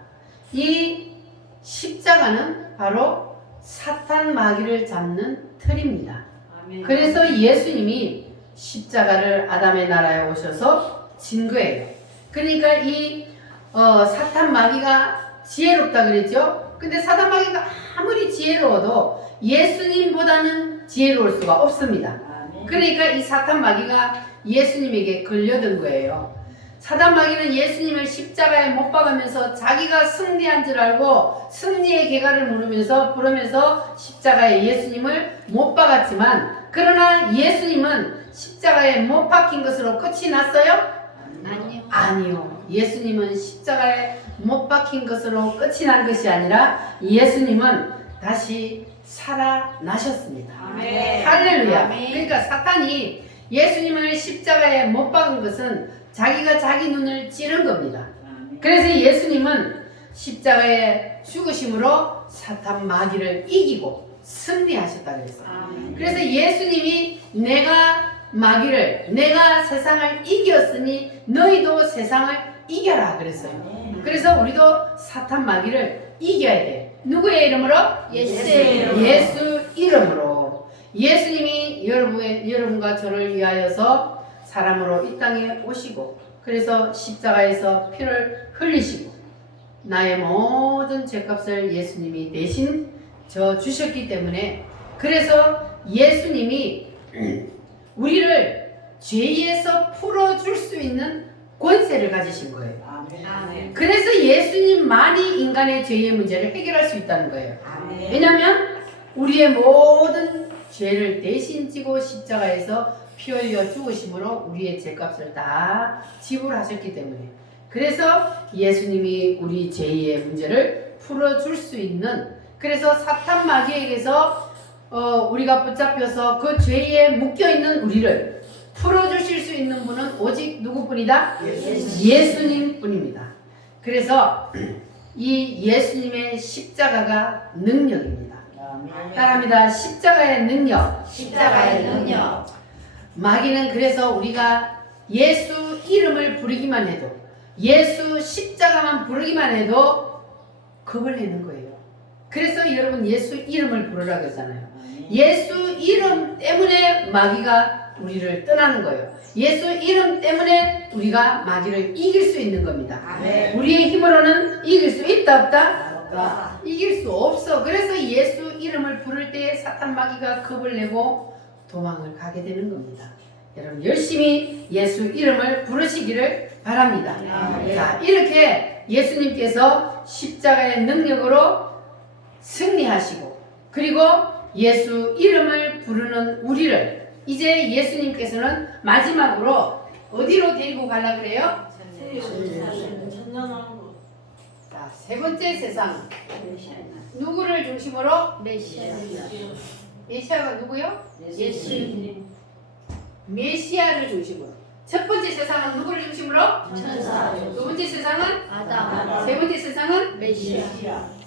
이 십자가는 바로 사탄 마귀를 잡는 틀입니다. 그래서 예수님이 십자가를 아담의 나라에 오셔서 진 거예요. 그러니까 이 사탄 마귀가 지혜롭다 그랬죠? 근데 사탄 마귀가 아무리 지혜로워도 예수님보다는 지혜로울 수가 없습니다. 그러니까 이 사탄 마귀가 예수님에게 걸려든 거예요. 사단 마귀는 예수님을 십자가에 못 박으면서 자기가 승리한 줄 알고 승리의 개가를 부르면서 십자가에 예수님을 못 박았지만, 그러나 예수님은 십자가에 못 박힌 것으로 끝이 났어요? 아니요. 아니요. 예수님은 십자가에 못 박힌 것으로 끝이 난 것이 아니라 예수님은 다시 살아나셨습니다. 아멘. 할렐루야. 아멘. 그러니까 사탄이 예수님을 십자가에 못 박은 것은 자기가 자기 눈을 찌른 겁니다. 그래서 예수님은 십자가에 죽으심으로 사탄 마귀를 이기고 승리하셨다 그랬어요. 그래서 예수님이 내가 세상을 이겼으니 너희도 세상을 이겨라 그랬어요. 그래서 우리도 사탄 마귀를 이겨야 돼. 누구의 이름으로? 예수의 이름으로. 예수 이름으로. 예수님이 여러분과 저를 위하여서 사람으로 이 땅에 오시고, 그래서 십자가에서 피를 흘리시고 나의 모든 죄값을 예수님이 대신 져 주셨기 때문에, 그래서 예수님이 우리를 죄에서 풀어줄 수 있는 권세를 가지신 거예요. 아멘. 그래서 예수님만이 인간의 죄의 문제를 해결할 수 있다는 거예요. 왜냐하면 우리의 모든 죄를 대신 지고 십자가에서 피 흘려 죽으심으로 우리의 죄값을 다 지불하셨기 때문에, 그래서 예수님이 우리 죄의 문제를 풀어줄 수 있는, 그래서 사탄 마귀에게서 우리가 붙잡혀서 그 죄에 묶여있는 우리를 풀어주실 수 있는 분은 오직 누구뿐이다? 예수님뿐입니다. 그래서 이 예수님의 십자가가 능력입니다. 사랑합니다. 십자가의 능력. 십자가의 능력. 마귀는 그래서 우리가 예수 이름을 부르기만 해도, 예수 십자가만 부르기만 해도 겁을 내는 거예요. 그래서 여러분 예수 이름을 부르라 그러잖아요. 예수 이름 때문에 마귀가 우리를 떠나는 거예요. 예수 이름 때문에 우리가 마귀를 이길 수 있는 겁니다. 아멘. 우리의 힘으로는 이길 수 있다 없다? 없다. 이길 수 없어. 그래서 예수 이름을 부를 때 사탄 마귀가 겁을 내고 도망을 가게 되는 겁니다. 여러분 열심히 예수 이름을 부르시기를 바랍니다. 아멘. 자, 이렇게 예수님께서 십자가의 능력으로 승리하시고, 그리고 예수 이름을 부르는 우리를 이제 예수님께서는 마지막으로 어디로 데리고 가려 그래요? 천년왕국. 자, 세 번째 세상. 누구를 중심으로? 메시아. 메시아가 누구요? 예수님. 메시아를 중심으로. 첫 번째 세상은 누구를 중심으로? 천사. 두 번째 세상은? 아담. 세 번째 세상은? 메시아.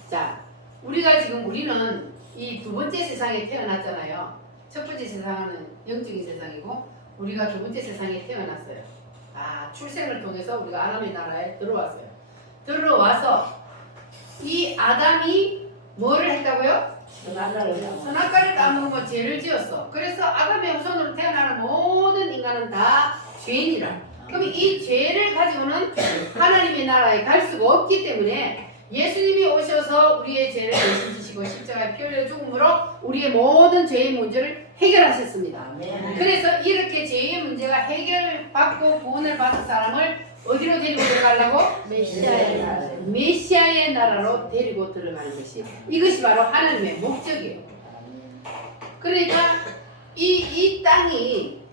자, 우리는 이 두 번째 세상에 태어났잖아요. 첫 번째 세상은 영적인 세상이고, 우리가 두 번째 세상에 태어났어요. 출생을 통해서 우리가 아담의 나라에 들어왔어요. 들어와서 이 아담이 뭐를 했다고요? 선악과를 따먹으면 죄를 지었어. 그래서 아담의 후손으로 태어나는 모든 인간은 다 죄인이라. 그럼 이 죄를 가지고는 하나님의 나라에 갈 수가 없기 때문에 예수님이 오셔서 우리의 죄를 대신 지시고 십자가에 피 흘려 죽음으로 우리의 모든 죄의 문제를 해결하셨습니다. 그래서 이렇게 죄의 문제가 해결받고 구원을 받은 사람을 어디로 데리고 들어가려고? 메시아의 나라. 메시아의 나라로 데리고 들어가는 것이, 이것이 바로 하나님의 목적이에요. 그러니까 이 땅이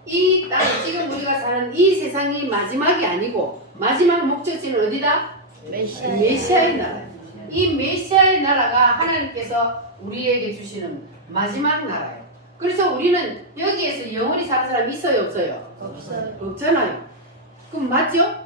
지금 우리가 사는 이 세상이 마지막이 아니고 마지막 목적지는 어디다? 메시아의 나라. 이 메시아의 나라가 하나님께서 우리에게 주시는 마지막 나라예요. 그래서 우리는 여기에서 영원히 사는 사람이 있어요, 없어요? 없어요. 없잖아요. 그럼 맞죠?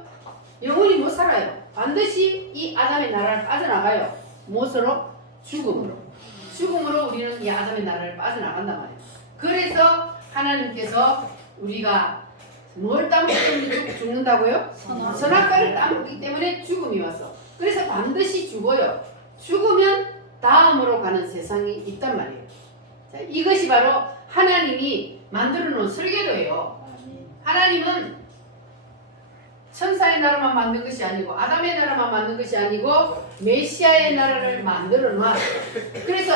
영원히 못 살아요. 반드시 이 아담의 나라를 빠져나가요. 무엇으로? 죽음으로 우리는 이 아담의 나라를 빠져나간단 말이에요. 그래서 하나님께서 우리가 뭘 따먹기 때문에 죽는다고요? 선악과를 따먹기 때문에 죽음이 왔어. 그래서 반드시 죽어요. 죽으면 다음으로 가는 세상이 있단 말이에요. 자, 이것이 바로 하나님이 만들어 놓은 설계도예요. 하나님은 천사의 나라만 만든 것이 아니고 아담의 나라만 만든 것이 아니고 메시아의 나라를 만들어 놔. 그래서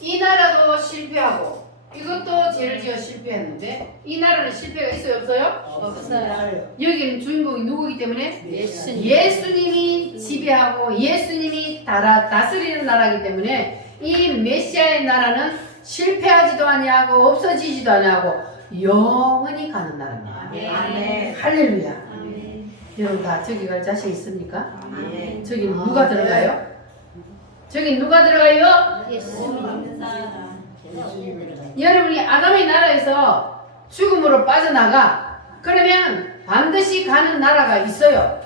이 나라도 실패하고 이것도 죄를 지어 실패했는데 이 나라는 실패가 있어요 없어요? 없어요. 여기는 주인공이 누구이기 때문에 예수님. 예수님이 지배하고 예수님이 다스리는 나라이기 때문에 이 메시아의 나라는 실패하지도 아니하고 없어지지도 아니하고 영원히 가는 나라입니다. 아멘. 할렐루야. 아멘. 여러분 다 저기 갈 자신 있습니까? 아멘. 저기 누가 들어가요? 저기 누가 들어가요? 예수 믿는 사람. 여러분이 아담의 나라에서 죽음으로 빠져나가 그러면 반드시 가는 나라가 있어요.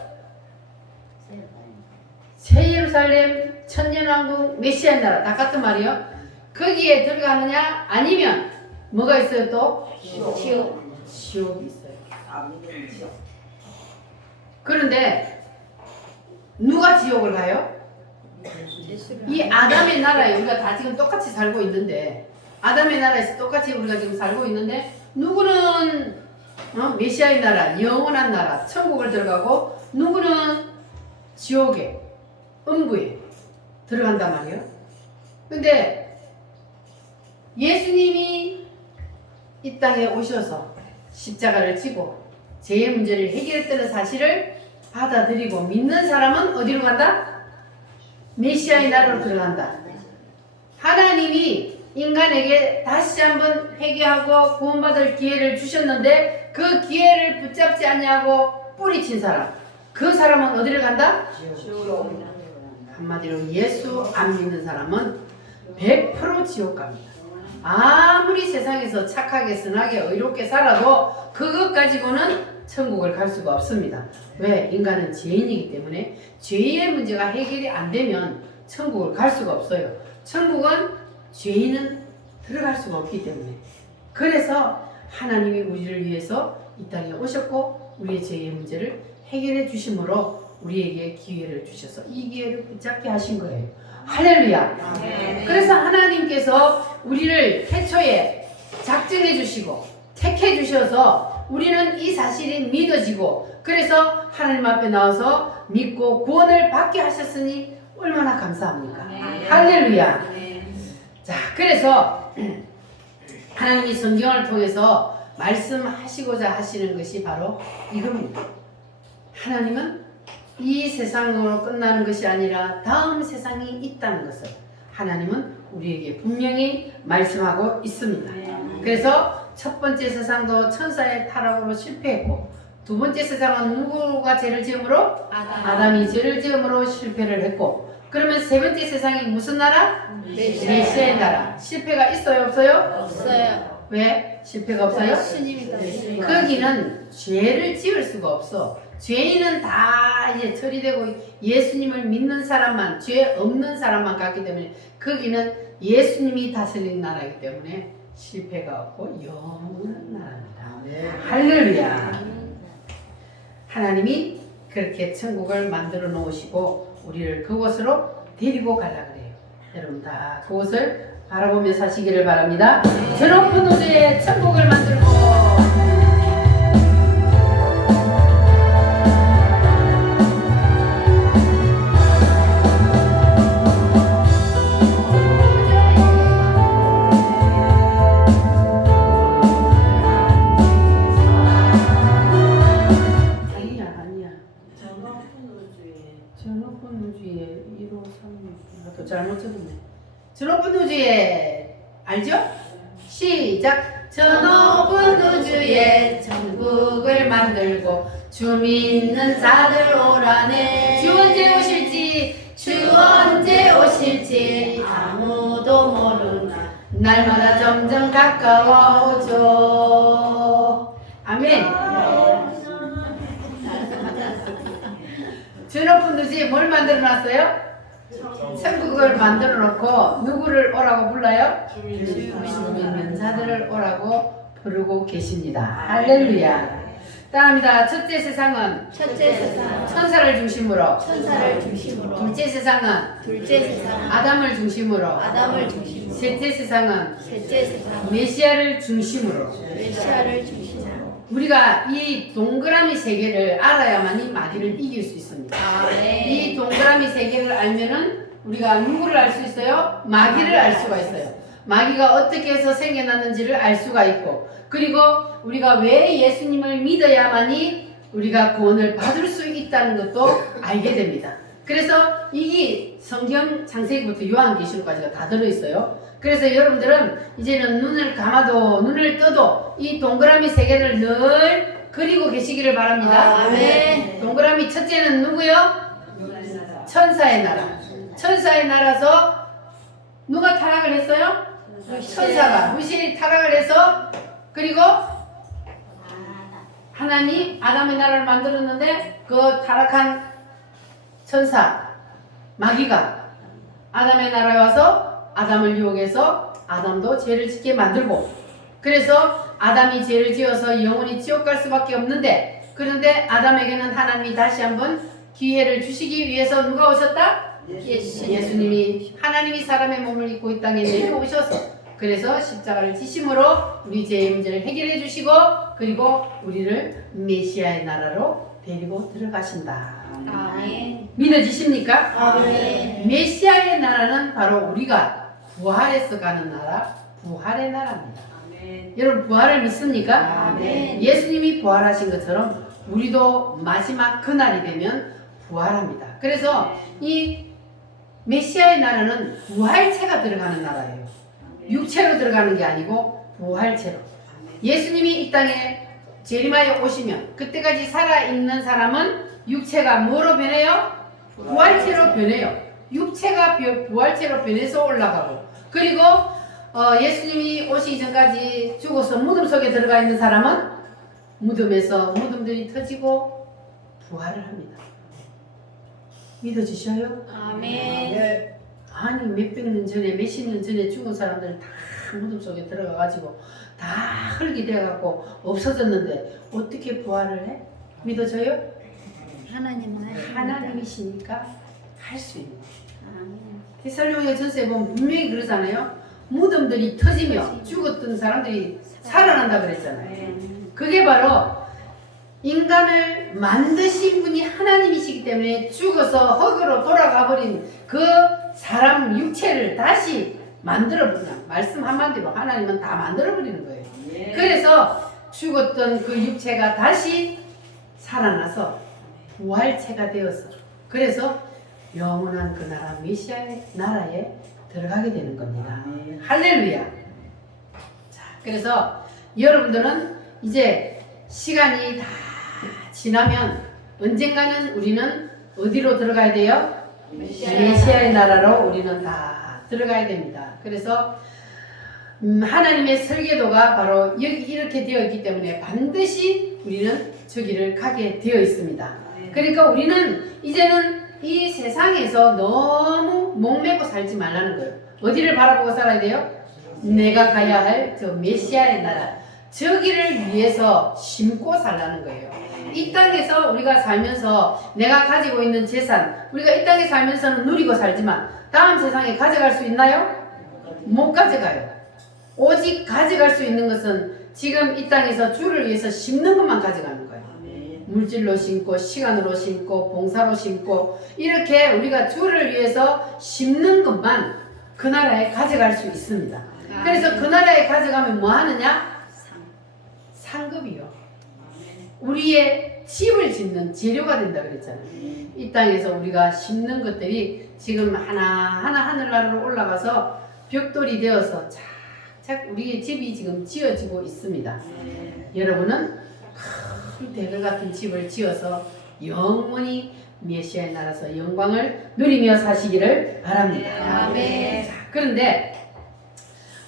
새 예루살렘, 천년왕국, 메시아의 나라 다 같은 말이요. 거기에 들어가느냐 아니면 뭐가 있어요 또? 지옥이 있어요. 그런데 누가 지옥을 가요? 이 아담의 나라에 우리가 다 지금 똑같이 살고 있는데 아담의 나라에서 똑같이 우리가 지금 살고 있는데 누구는 메시아의 나라, 영원한 나라, 천국을 들어가고 누구는 지옥에, 음부에 들어간단 말이에요. 근데 예수님이 이 땅에 오셔서 십자가를 지고 죄의 문제를 해결했다는 사실을 받아들이고 믿는 사람은 어디로 간다? 메시아의 나라로 들어간다. 하나님이 인간에게 다시 한번 회개하고 구원받을 기회를 주셨는데 그 기회를 붙잡지 않냐고 뿌리친 사람, 그 사람은 어디를 간다? 한마디로 예수 안 믿는 사람은 100% 지옥 갑니다. 아무리 세상에서 착하게 선하게 의롭게 살아도 그것 가지고는 천국을 갈 수가 없습니다. 왜? 인간은 죄인이기 때문에 죄의 문제가 해결이 안 되면 천국을 갈 수가 없어요. 천국은 죄인은 들어갈 수가 없기 때문에. 그래서 하나님이 우리를 위해서 이 땅에 오셨고 우리의 죄의 문제를 해결해 주심으로 우리에게 기회를 주셔서 이 기회를 붙잡게 하신 거예요. 할렐루야. 그래서 하나님께서 우리를 태초에 작정해 주시고 택해 주셔서 우리는 이 사실이 믿어지고 그래서 하나님 앞에 나와서 믿고 구원을 받게 하셨으니 얼마나 감사합니까? 할렐루야. 자, 그래서 하나님이 성경을 통해서 말씀하시고자 하시는 것이 바로 이겁니다. 하나님은 이 세상으로 끝나는 것이 아니라 다음 세상이 있다는 것을 하나님은 우리에게 분명히 말씀하고 있습니다. 그래서 첫 번째 세상도 천사의 타락으로 실패했고 두 번째 세상은 누구가 죄를 지음으로? 아담이 죄를 지음으로 실패를 했고 그러면 세 번째 세상이 무슨 나라? 메시아의 나라. 실패가 있어요 없어요? 없어요. 왜? 실패가 없어요? 예수님이 거기는 죄를 지을 수가 없어. 죄인은 다 이제 처리되고 예수님을 믿는 사람만, 죄 없는 사람만 갔기 때문에 거기는 예수님이 다스리는 나라이기 때문에 실패가 없고 영원한 나라입니다. 할렐루야. 하나님이 그렇게 천국을 만들어 놓으시고 우리를 그곳으로 데리고 가려 그래요. 여러분 다 그곳을 바라보며 사시기를 바랍니다. 저 높은 우주에 천국을 만들고 저 높은 우주에 1호 3호 또 잘못 적었네. 저 높은 우주에 알죠? 시작. 저 높은 우주에 천국을 만들고 주 믿는 자들 오라네. 주 언제 오실지 주 언제 오실지 아무도 모르나 날마다 점점 가까워오죠. 아멘. 저 높은 우주에 뭘 만들어 놨어요? 천국을 만들어 놓고 누구를 오라고 불러요? 주 믿는 자들을 오라고 부르고 계십니다. 할렐루야. 따라합니다. 첫째 세상은 천사를 중심으로, 둘째 세상은 아담을 중심으로, 셋째 세상은 메시아를 중심으로. 우리가 이 동그라미 세계를 알아야만이 마귀를 이길 수 있습니다. 이 동그라미 세계를 알면은 우리가 누구를 알 수 있어요? 마귀를 알 수가 있어요. 마귀가 어떻게 해서 생겨났는지를 알 수가 있고, 그리고 우리가 왜 예수님을 믿어야만이 우리가 구원을 받을 수 있다는 것도 알게 됩니다. 그래서 이게 성경 창세기부터 요한계시록까지가 다 들어있어요. 그래서 여러분들은 이제는 눈을 감아도 눈을 떠도 이 동그라미 세 개를 늘 그리고 계시기를 바랍니다. 아멘. 동그라미 첫째는 누구요? 천사의 나라. 천사의 나라서 누가 타락을 했어요? 천사가 루시엘이 타락을 해서, 그리고 하나님 아담의 나라를 만들었는데 그 타락한 천사 마귀가 아담의 나라에 와서 아담을 유혹해서 아담도 죄를 짓게 만들고, 그래서 아담이 죄를 지어서 영원히 지옥 갈 수밖에 없는데, 그런데 아담에게는 하나님이 다시 한번 기회를 주시기 위해서 누가 오셨다? 예수님이, 하나님이 사람의 몸을 입고 이 땅에 내려오셔서, 그래서 십자가를 지심으로 우리 죄의 문제를 해결해 주시고, 그리고 우리를 메시아의 나라로 데리고 들어가신다. 아멘. 믿어지십니까? 아멘. 메시아의 나라는 바로 우리가 부활해서 가는 나라, 부활의 나라입니다. 여러분 부활을 믿습니까? 아멘. 예수님이 부활하신 것처럼 우리도 마지막 그날이 되면 부활합니다. 그래서 이 메시아의 나라는 부활체가 들어가는 나라예요. 육체로 들어가는 게 아니고 부활체로. 예수님이 이 땅에 재림하여 오시면 그때까지 살아있는 사람은 육체가 뭐로 변해요? 부활체로 변해요. 육체가 부활체로 변해서 올라가고, 그리고 예수님이 오시기 전까지 죽어서 무덤 속에 들어가 있는 사람은 무덤에서 무덤들이 터지고 부활을 합니다. 믿어주셔요? 아멘. 아니 몇백 년 전에 몇십 년 전에 죽은 사람들 다 무덤 속에 들어가가지고 다 흙이 돼갖고 없어졌는데 어떻게 부활을 해? 믿어져요? 하나님은 하나님이시니까 할 수 있는 거예요. 아멘. 데살로니가 전서에 보면 분명히 그러잖아요. 무덤들이 터지며 죽었던 사람들이 살아난다 그랬잖아요. 그게 바로 인간을 만드신 분이 하나님이시기 때문에 죽어서 흙으로 돌아가 버린 그 사람 육체를 다시 만들어 버리는, 말씀 한마디로 하나님은 다 만들어 버리는 거예요. 그래서 죽었던 그 육체가 다시 살아나서 부활체가 되어서, 그래서 영원한 그 나라 메시아의 나라에 들어가게 되는 겁니다. 할렐루야. 자, 그래서 여러분들은 이제 시간이 다 지나면 언젠가는 우리는 어디로 들어가야 돼요? 메시아의 나라로 우리는 다 들어가야 됩니다. 그래서 하나님의 설계도가 바로 여기 이렇게 되어 있기 때문에 반드시 우리는 저기를 가게 되어 있습니다. 그러니까 우리는 이제는 이 세상에서 너무 목매고 살지 말라는 거예요. 어디를 바라보고 살아야 돼요? 내가 가야 할 저 메시아의 나라, 저기를 위해서 심고 살라는 거예요. 이 땅에서 우리가 살면서 내가 가지고 있는 재산, 우리가 이 땅에 살면서는 누리고 살지만 다음 세상에 가져갈 수 있나요? 못 가져가요. 오직 가져갈 수 있는 것은 지금 이 땅에서 주를 위해서 심는 것만 가져가는 거예요. 물질로 심고, 시간으로 심고, 봉사로 심고, 이렇게 우리가 주를 위해서 심는 것만 그 나라에 가져갈 수 있습니다. 그래서 그 나라에 가져가면 뭐 하느냐? 상급이요. 우리의 집을 짓는 재료가 된다 그랬잖아요. 이 땅에서 우리가 심는 것들이 지금 하나하나 하늘나라로 올라가서 벽돌이 되어서 착착 우리의 집이 지금 지어지고 있습니다. 여러분은 큰 대들 같은 집을 지어서 영원히 메시아의 나라에서 영광을 누리며 사시기를 바랍니다. 아멘. 자, 그런데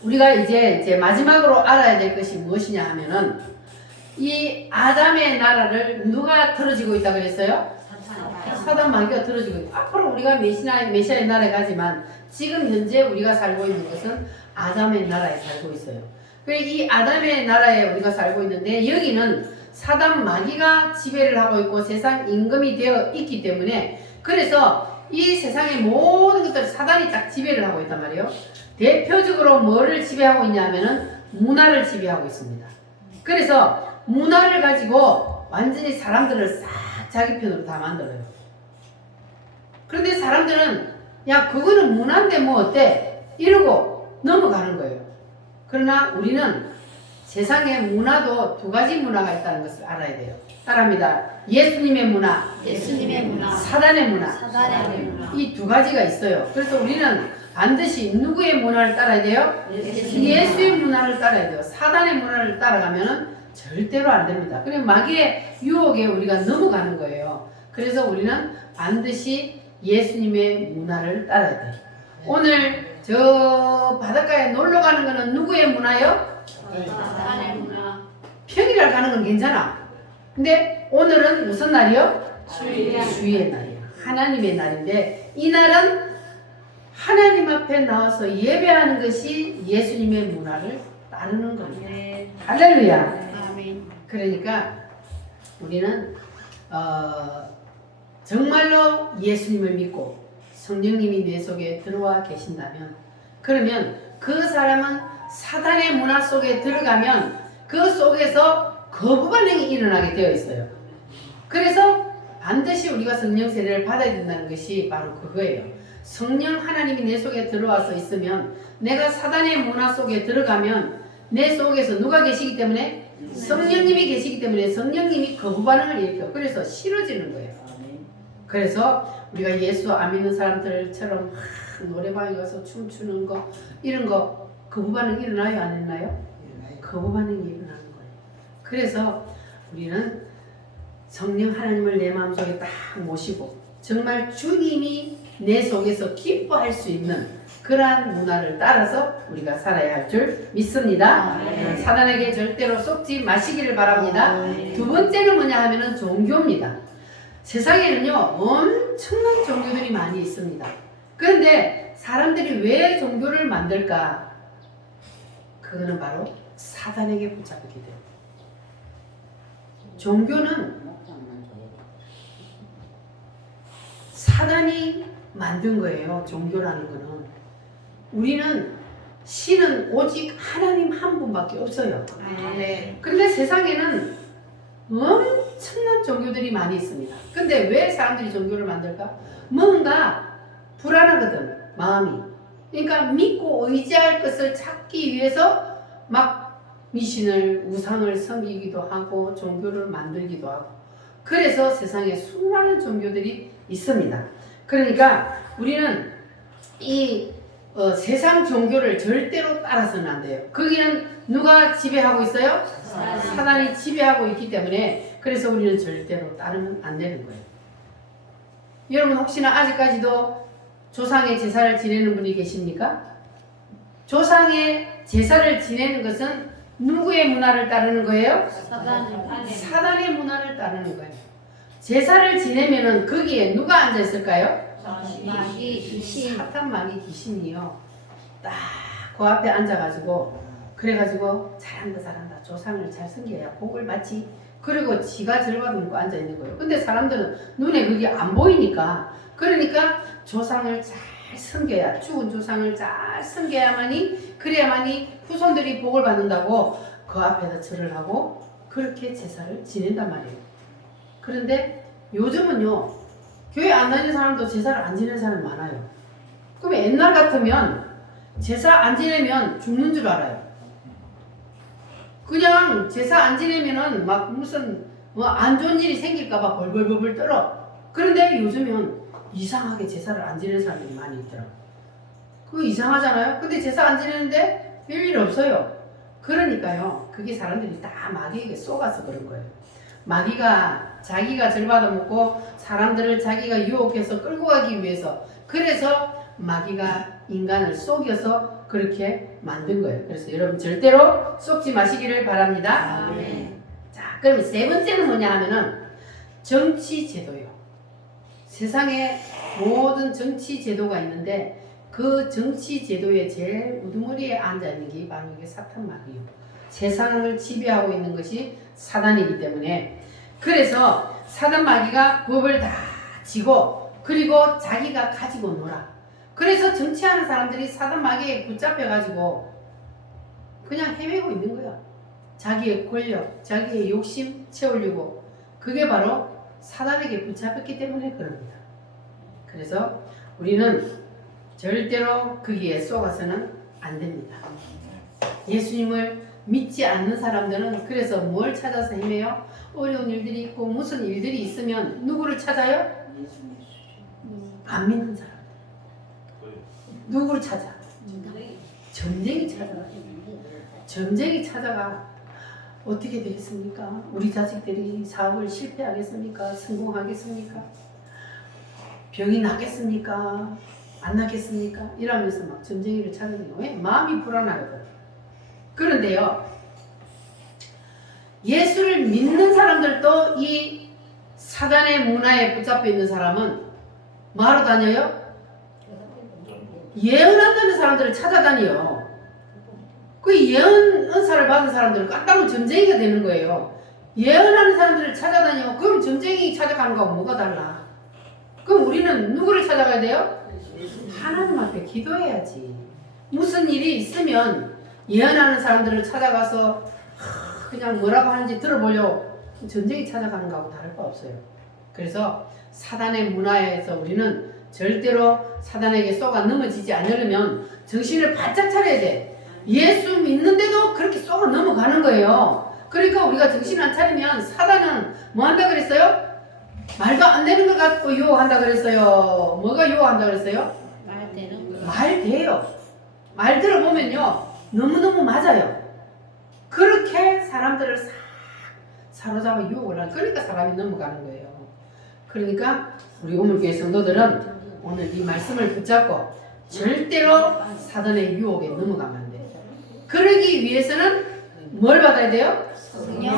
우리가 이제 마지막으로 알아야 될 것이 무엇이냐 하면은 이 아담의 나라를 누가 틀어지고 있다고 그랬어요? 사단 마귀가 틀어지고 있고, 앞으로 우리가 메시아의 나라에 가지만 지금 현재 우리가 살고 있는 것은 아담의 나라에 살고 있어요. 그리고 이 아담의 나라에 우리가 살고 있는데 여기는 사단 마귀가 지배를 하고 있고 세상 임금이 되어 있기 때문에, 그래서 이 세상의 모든 것들을 사단이 딱 지배를 하고 있단 말이에요. 대표적으로 뭐를 지배하고 있냐면은 문화를 지배하고 있습니다. 그래서 문화를 가지고 완전히 사람들을 싹 자기 편으로 다 만들어요. 그런데 사람들은 야 그거는 문화인데 뭐 어때? 이러고 넘어가는 거예요. 그러나 우리는 세상의 문화도 두 가지 문화가 있다는 것을 알아야 돼요. 따라합니다. 예수님의 문화, 예수님의 문화, 사단의 문화. 사단의 문화. 이 두 가지가 있어요. 그래서 우리는 반드시 누구의 문화를 따라야 돼요? 예수의 문화를 따라야 돼요. 사단의 문화를 따라가면 절대로 안 됩니다. 그럼 마귀의 유혹에 우리가 넘어가는 거예요. 그래서 우리는 반드시 예수님의 문화를 따라야 돼요. 오늘 저 바닷가에 놀러 가는 거는 누구의 문화요? 사단의 문화. 평일날 가는 건 괜찮아. 근데 오늘은 무슨 날이요? 주의 날이에요. 하나님의 날인데 이 날은 하나님 앞에 나와서 예배하는 것이 예수님의 문화를 따르는 겁니다. 할렐루야. 아멘. 그러니까 우리는 정말로 예수님을 믿고 성령님이 내 속에 들어와 계신다면 그러면 그 사람은 사단의 문화 속에 들어가면 그 속에서 거부 반응이 일어나게 되어 있어요. 그래서 반드시 우리가 성령 세례를 받아야 된다는 것이 바로 그거예요. 성령 하나님이 내 속에 들어와서 있으면 내가 사단의 문화 속에 들어가면 내 속에서 누가 계시기 때문에 성령님이 계시기 때문에 성령님이 거부 반응을 일으켜. 그래서 싫어지는 거예요. 그래서 우리가 예수 안 믿는 사람들처럼 노래방에 가서 춤추는 거 이런 거 거부 반응 일어나요? 안 일어나요? 거부 반응이 일어나는 거예요. 그래서 우리는 성령 하나님을 내 마음속에 딱 모시고 정말 주님이 내 속에서 기뻐할 수 있는 그러한 문화를 따라서 우리가 살아야 할 줄 믿습니다. 사단에게 절대로 속지 마시기를 바랍니다. 두 번째는 뭐냐 하면은 종교입니다. 세상에는요 엄청난 종교들이 많이 있습니다. 그런데 사람들이 왜 종교를 만들까? 그거는 바로 사단에게 붙잡히게 돼요. 종교는 사단이 만든 거예요. 종교라는 거는. 우리는 신은 오직 하나님 한 분밖에 없어요. 그런데 세상에는 엄청난 종교들이 많이 있습니다. 근데 왜 사람들이 종교를 만들까? 뭔가 불안하거든, 마음이. 그러니까 믿고 의지할 것을 찾기 위해서 막 미신을, 우상을 섬기기도 하고 종교를 만들기도 하고. 그래서 세상에 수많은 종교들이 있습니다. 그러니까 우리는 이 세상 종교를 절대로 따라서는 안 돼요. 거기는 누가 지배하고 있어요? 사단이 지배하고 있기 때문에 그래서 우리는 절대로 따르면 안 되는 거예요. 여러분 혹시나 아직까지도 조상의 제사를 지내는 분이 계십니까? 조상의 제사를 지내는 것은 누구의 문화를 따르는 거예요? 사단의 문화를 따르는 거예요. 제사를 지내면은 거기에 누가 앉아 있을까요? 마귀, 귀신. 사탄 마귀 귀신이요. 딱 그 앞에 앉아가지고 그래가지고 잘한다 조상을 잘 섬겨야 복을 받지. 그리고 지가 절받아 먹고 앉아 있는 거예요. 근데 사람들은 눈에 그게 안 보이니까 그러니까 조상을 잘 섬겨야 죽은 조상을 잘 섬겨야만이 그래야만이 후손들이 복을 받는다고 그 앞에서 절을 하고 그렇게 제사를 지낸단 말이에요. 그런데 요즘은요 교회 안 다니는 사람도 제사를 안 지내는 사람이 많아요. 그럼 옛날 같으면 제사 안 지내면 죽는 줄 알아요. 그냥 제사 안 지내면은 막 무슨 뭐 안 좋은 일이 생길까봐 벌벌벌 떨어. 그런데 요즘은 이상하게 제사를 안 지내는 사람들이 많이 있더라고. 그거 이상하잖아요. 근데 제사 안 지내는데 별일 없어요. 그러니까요 그게 사람들이 다 마귀에게 속아서 그런 거예요. 마귀가 자기가 절받아 먹고 사람들을 자기가 유혹해서 끌고 가기 위해서 그래서 마귀가 인간을 속여서 그렇게 만든 거예요. 그래서 여러분 절대로 속지 마시기를 바랍니다. 자, 그러면 세 번째는 뭐냐 하면은 정치 제도요. 세상에 모든 정치 제도가 있는데 그 정치 제도의 제일 우두머리에 앉아 있는 게 바로 이게 사탄 마귀예요. 세상을 지배하고 있는 것이 사단이기 때문에 그래서 사단 마귀가 법을 다 지고 그리고 자기가 가지고 놀아. 그래서 정치하는 사람들이 사단 마귀에 붙잡혀가지고 그냥 헤매고 있는 거야. 자기의 권력, 자기의 욕심 채우려고. 그게 바로 사단에게 붙잡혔기 때문에 그럽니다. 그래서 우리는 절대로 거기에 속아서는 안 됩니다. 예수님을 믿지 않는 사람들은 그래서 뭘 찾아서 헤매요? 어려운 일들이 있고 무슨 일들이 있으면 누구를 찾아요? 안 믿는 사람. 누구를 찾아? 점쟁이 찾아가. 점쟁이 찾아가. 어떻게 되겠습니까? 우리 자식들이 사업을 실패하겠습니까? 성공하겠습니까? 병이 낫겠습니까? 안 낫겠습니까? 이러면서 막 점쟁이를 찾아내요. 왜? 마음이 불안하거든. 그런데요, 예수를 믿는 사람들도 이 사단의 문화에 붙잡혀 있는 사람은 뭐하러 다녀요? 예언한다는 사람들을 찾아다녀요. 그 예언 은사를 받은 사람들은 까딱은 점쟁이가 되는 거예요. 예언하는 사람들을 찾아다녀. 그럼 점쟁이 찾아가는 거하고 뭐가 달라? 그럼 우리는 누구를 찾아가야 돼요? 하나님 앞에 기도해야지. 무슨 일이 있으면 예언하는 사람들을 찾아가서 그냥 뭐라고 하는지 들어보려고 점쟁이 찾아가는 거하고 다를 바 없어요. 그래서 사단의 문화에서 우리는 절대로 사단에게 쏘가 넘어지지 않으려면 정신을 바짝 차려야 돼. 예수 믿는데도 그렇게 쏘가 넘어가는 거예요. 그러니까 우리가 정신 안 차리면 사단은 뭐 한다 그랬어요? 말도 안 되는 것 갖고 유혹한다 그랬어요. 뭐가 유혹한다 그랬어요? 말 돼요. 말 들어보면요 너무너무 맞아요. 그렇게 사람들을 싹 사로잡아 유혹을 하는, 그러니까 사람이 넘어가는 거예요. 그러니까 우리 우물교회 성도들은 오늘 이 말씀을 붙잡고 절대로 사단의 유혹에 넘어가면 안 돼요. 그러기 위해서는 뭘 받아야 돼요? 성령.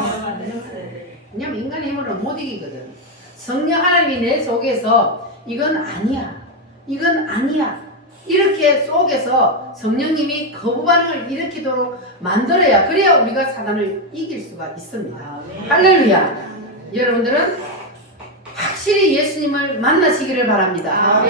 왜냐면 인간의 힘으로 못 이기거든. 성령 하나님이 내 속에서 이건 아니야, 이건 아니야, 이렇게 속에서 성령님이 거부 반응을 일으키도록 만들어야, 그래야 우리가 사단을 이길 수가 있습니다. 할렐루야. 여러분들은 확실히 예수님을 만나시기를 바랍니다.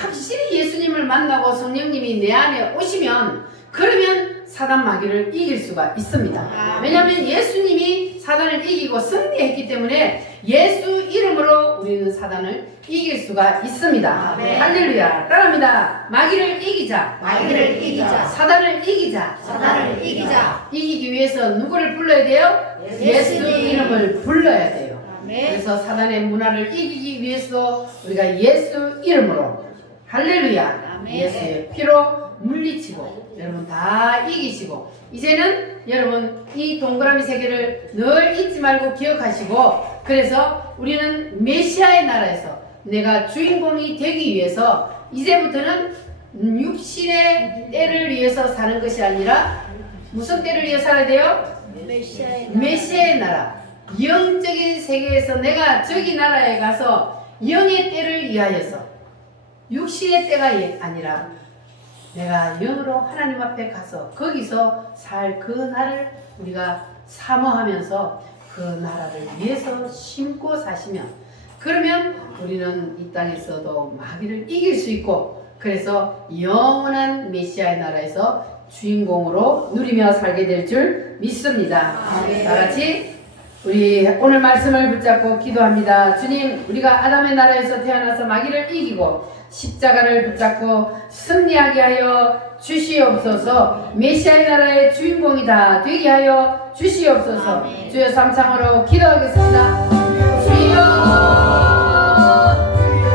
확실히 예수님을 만나고 성령님이 내 안에 오시면, 그러면 사단 마귀를 이길 수가 있습니다. 왜냐하면 예수님이 사단을 이기고 승리했기 때문에 예수 이름으로 우리는 사단을 이길 수가 있습니다. 할렐루야. 따라합니다. 마귀를 이기자. 마귀를 이기자. 사단을 이기자. 사단을 이기자. 이기기 위해서 누구를 불러야 돼요? 예수 이름을 불러야 돼요. 그래서 사단의 문화를 이기기 위해서 우리가 예수 이름으로, 할렐루야, 예수의 피로 물리치고 여러분 다 이기시고, 이제는 여러분 이 동그라미 세계를 늘 잊지 말고 기억하시고, 그래서 우리는 메시아의 나라에서 내가 주인공이 되기 위해서 이제부터는 육신의 때를 위해서 사는 것이 아니라 무슨 때를 위해 살아야 돼요? 메시아의 나라, 영적인 세계에서 내가 저기 나라에 가서 영의 때를 위하여서, 육신의 때가 아니라 내가 영으로 하나님 앞에 가서 거기서 살 그 날을 우리가 사모하면서 그 나라를 위해서 심고 사시면, 그러면 우리는 이 땅에서도 마귀를 이길 수 있고, 그래서 영원한 메시아의 나라에서 주인공으로 누리며 살게 될 줄 믿습니다. 다 같이 우리 오늘 말씀을 붙잡고 기도합니다. 주님, 우리가 아담의 나라에서 태어나서 마귀를 이기고 십자가를 붙잡고 승리하게 하여 주시옵소서. 메시아의 나라의 주인공이 다 되게 하여 주시옵소서. 주여 삼창으로 기도하겠습니다.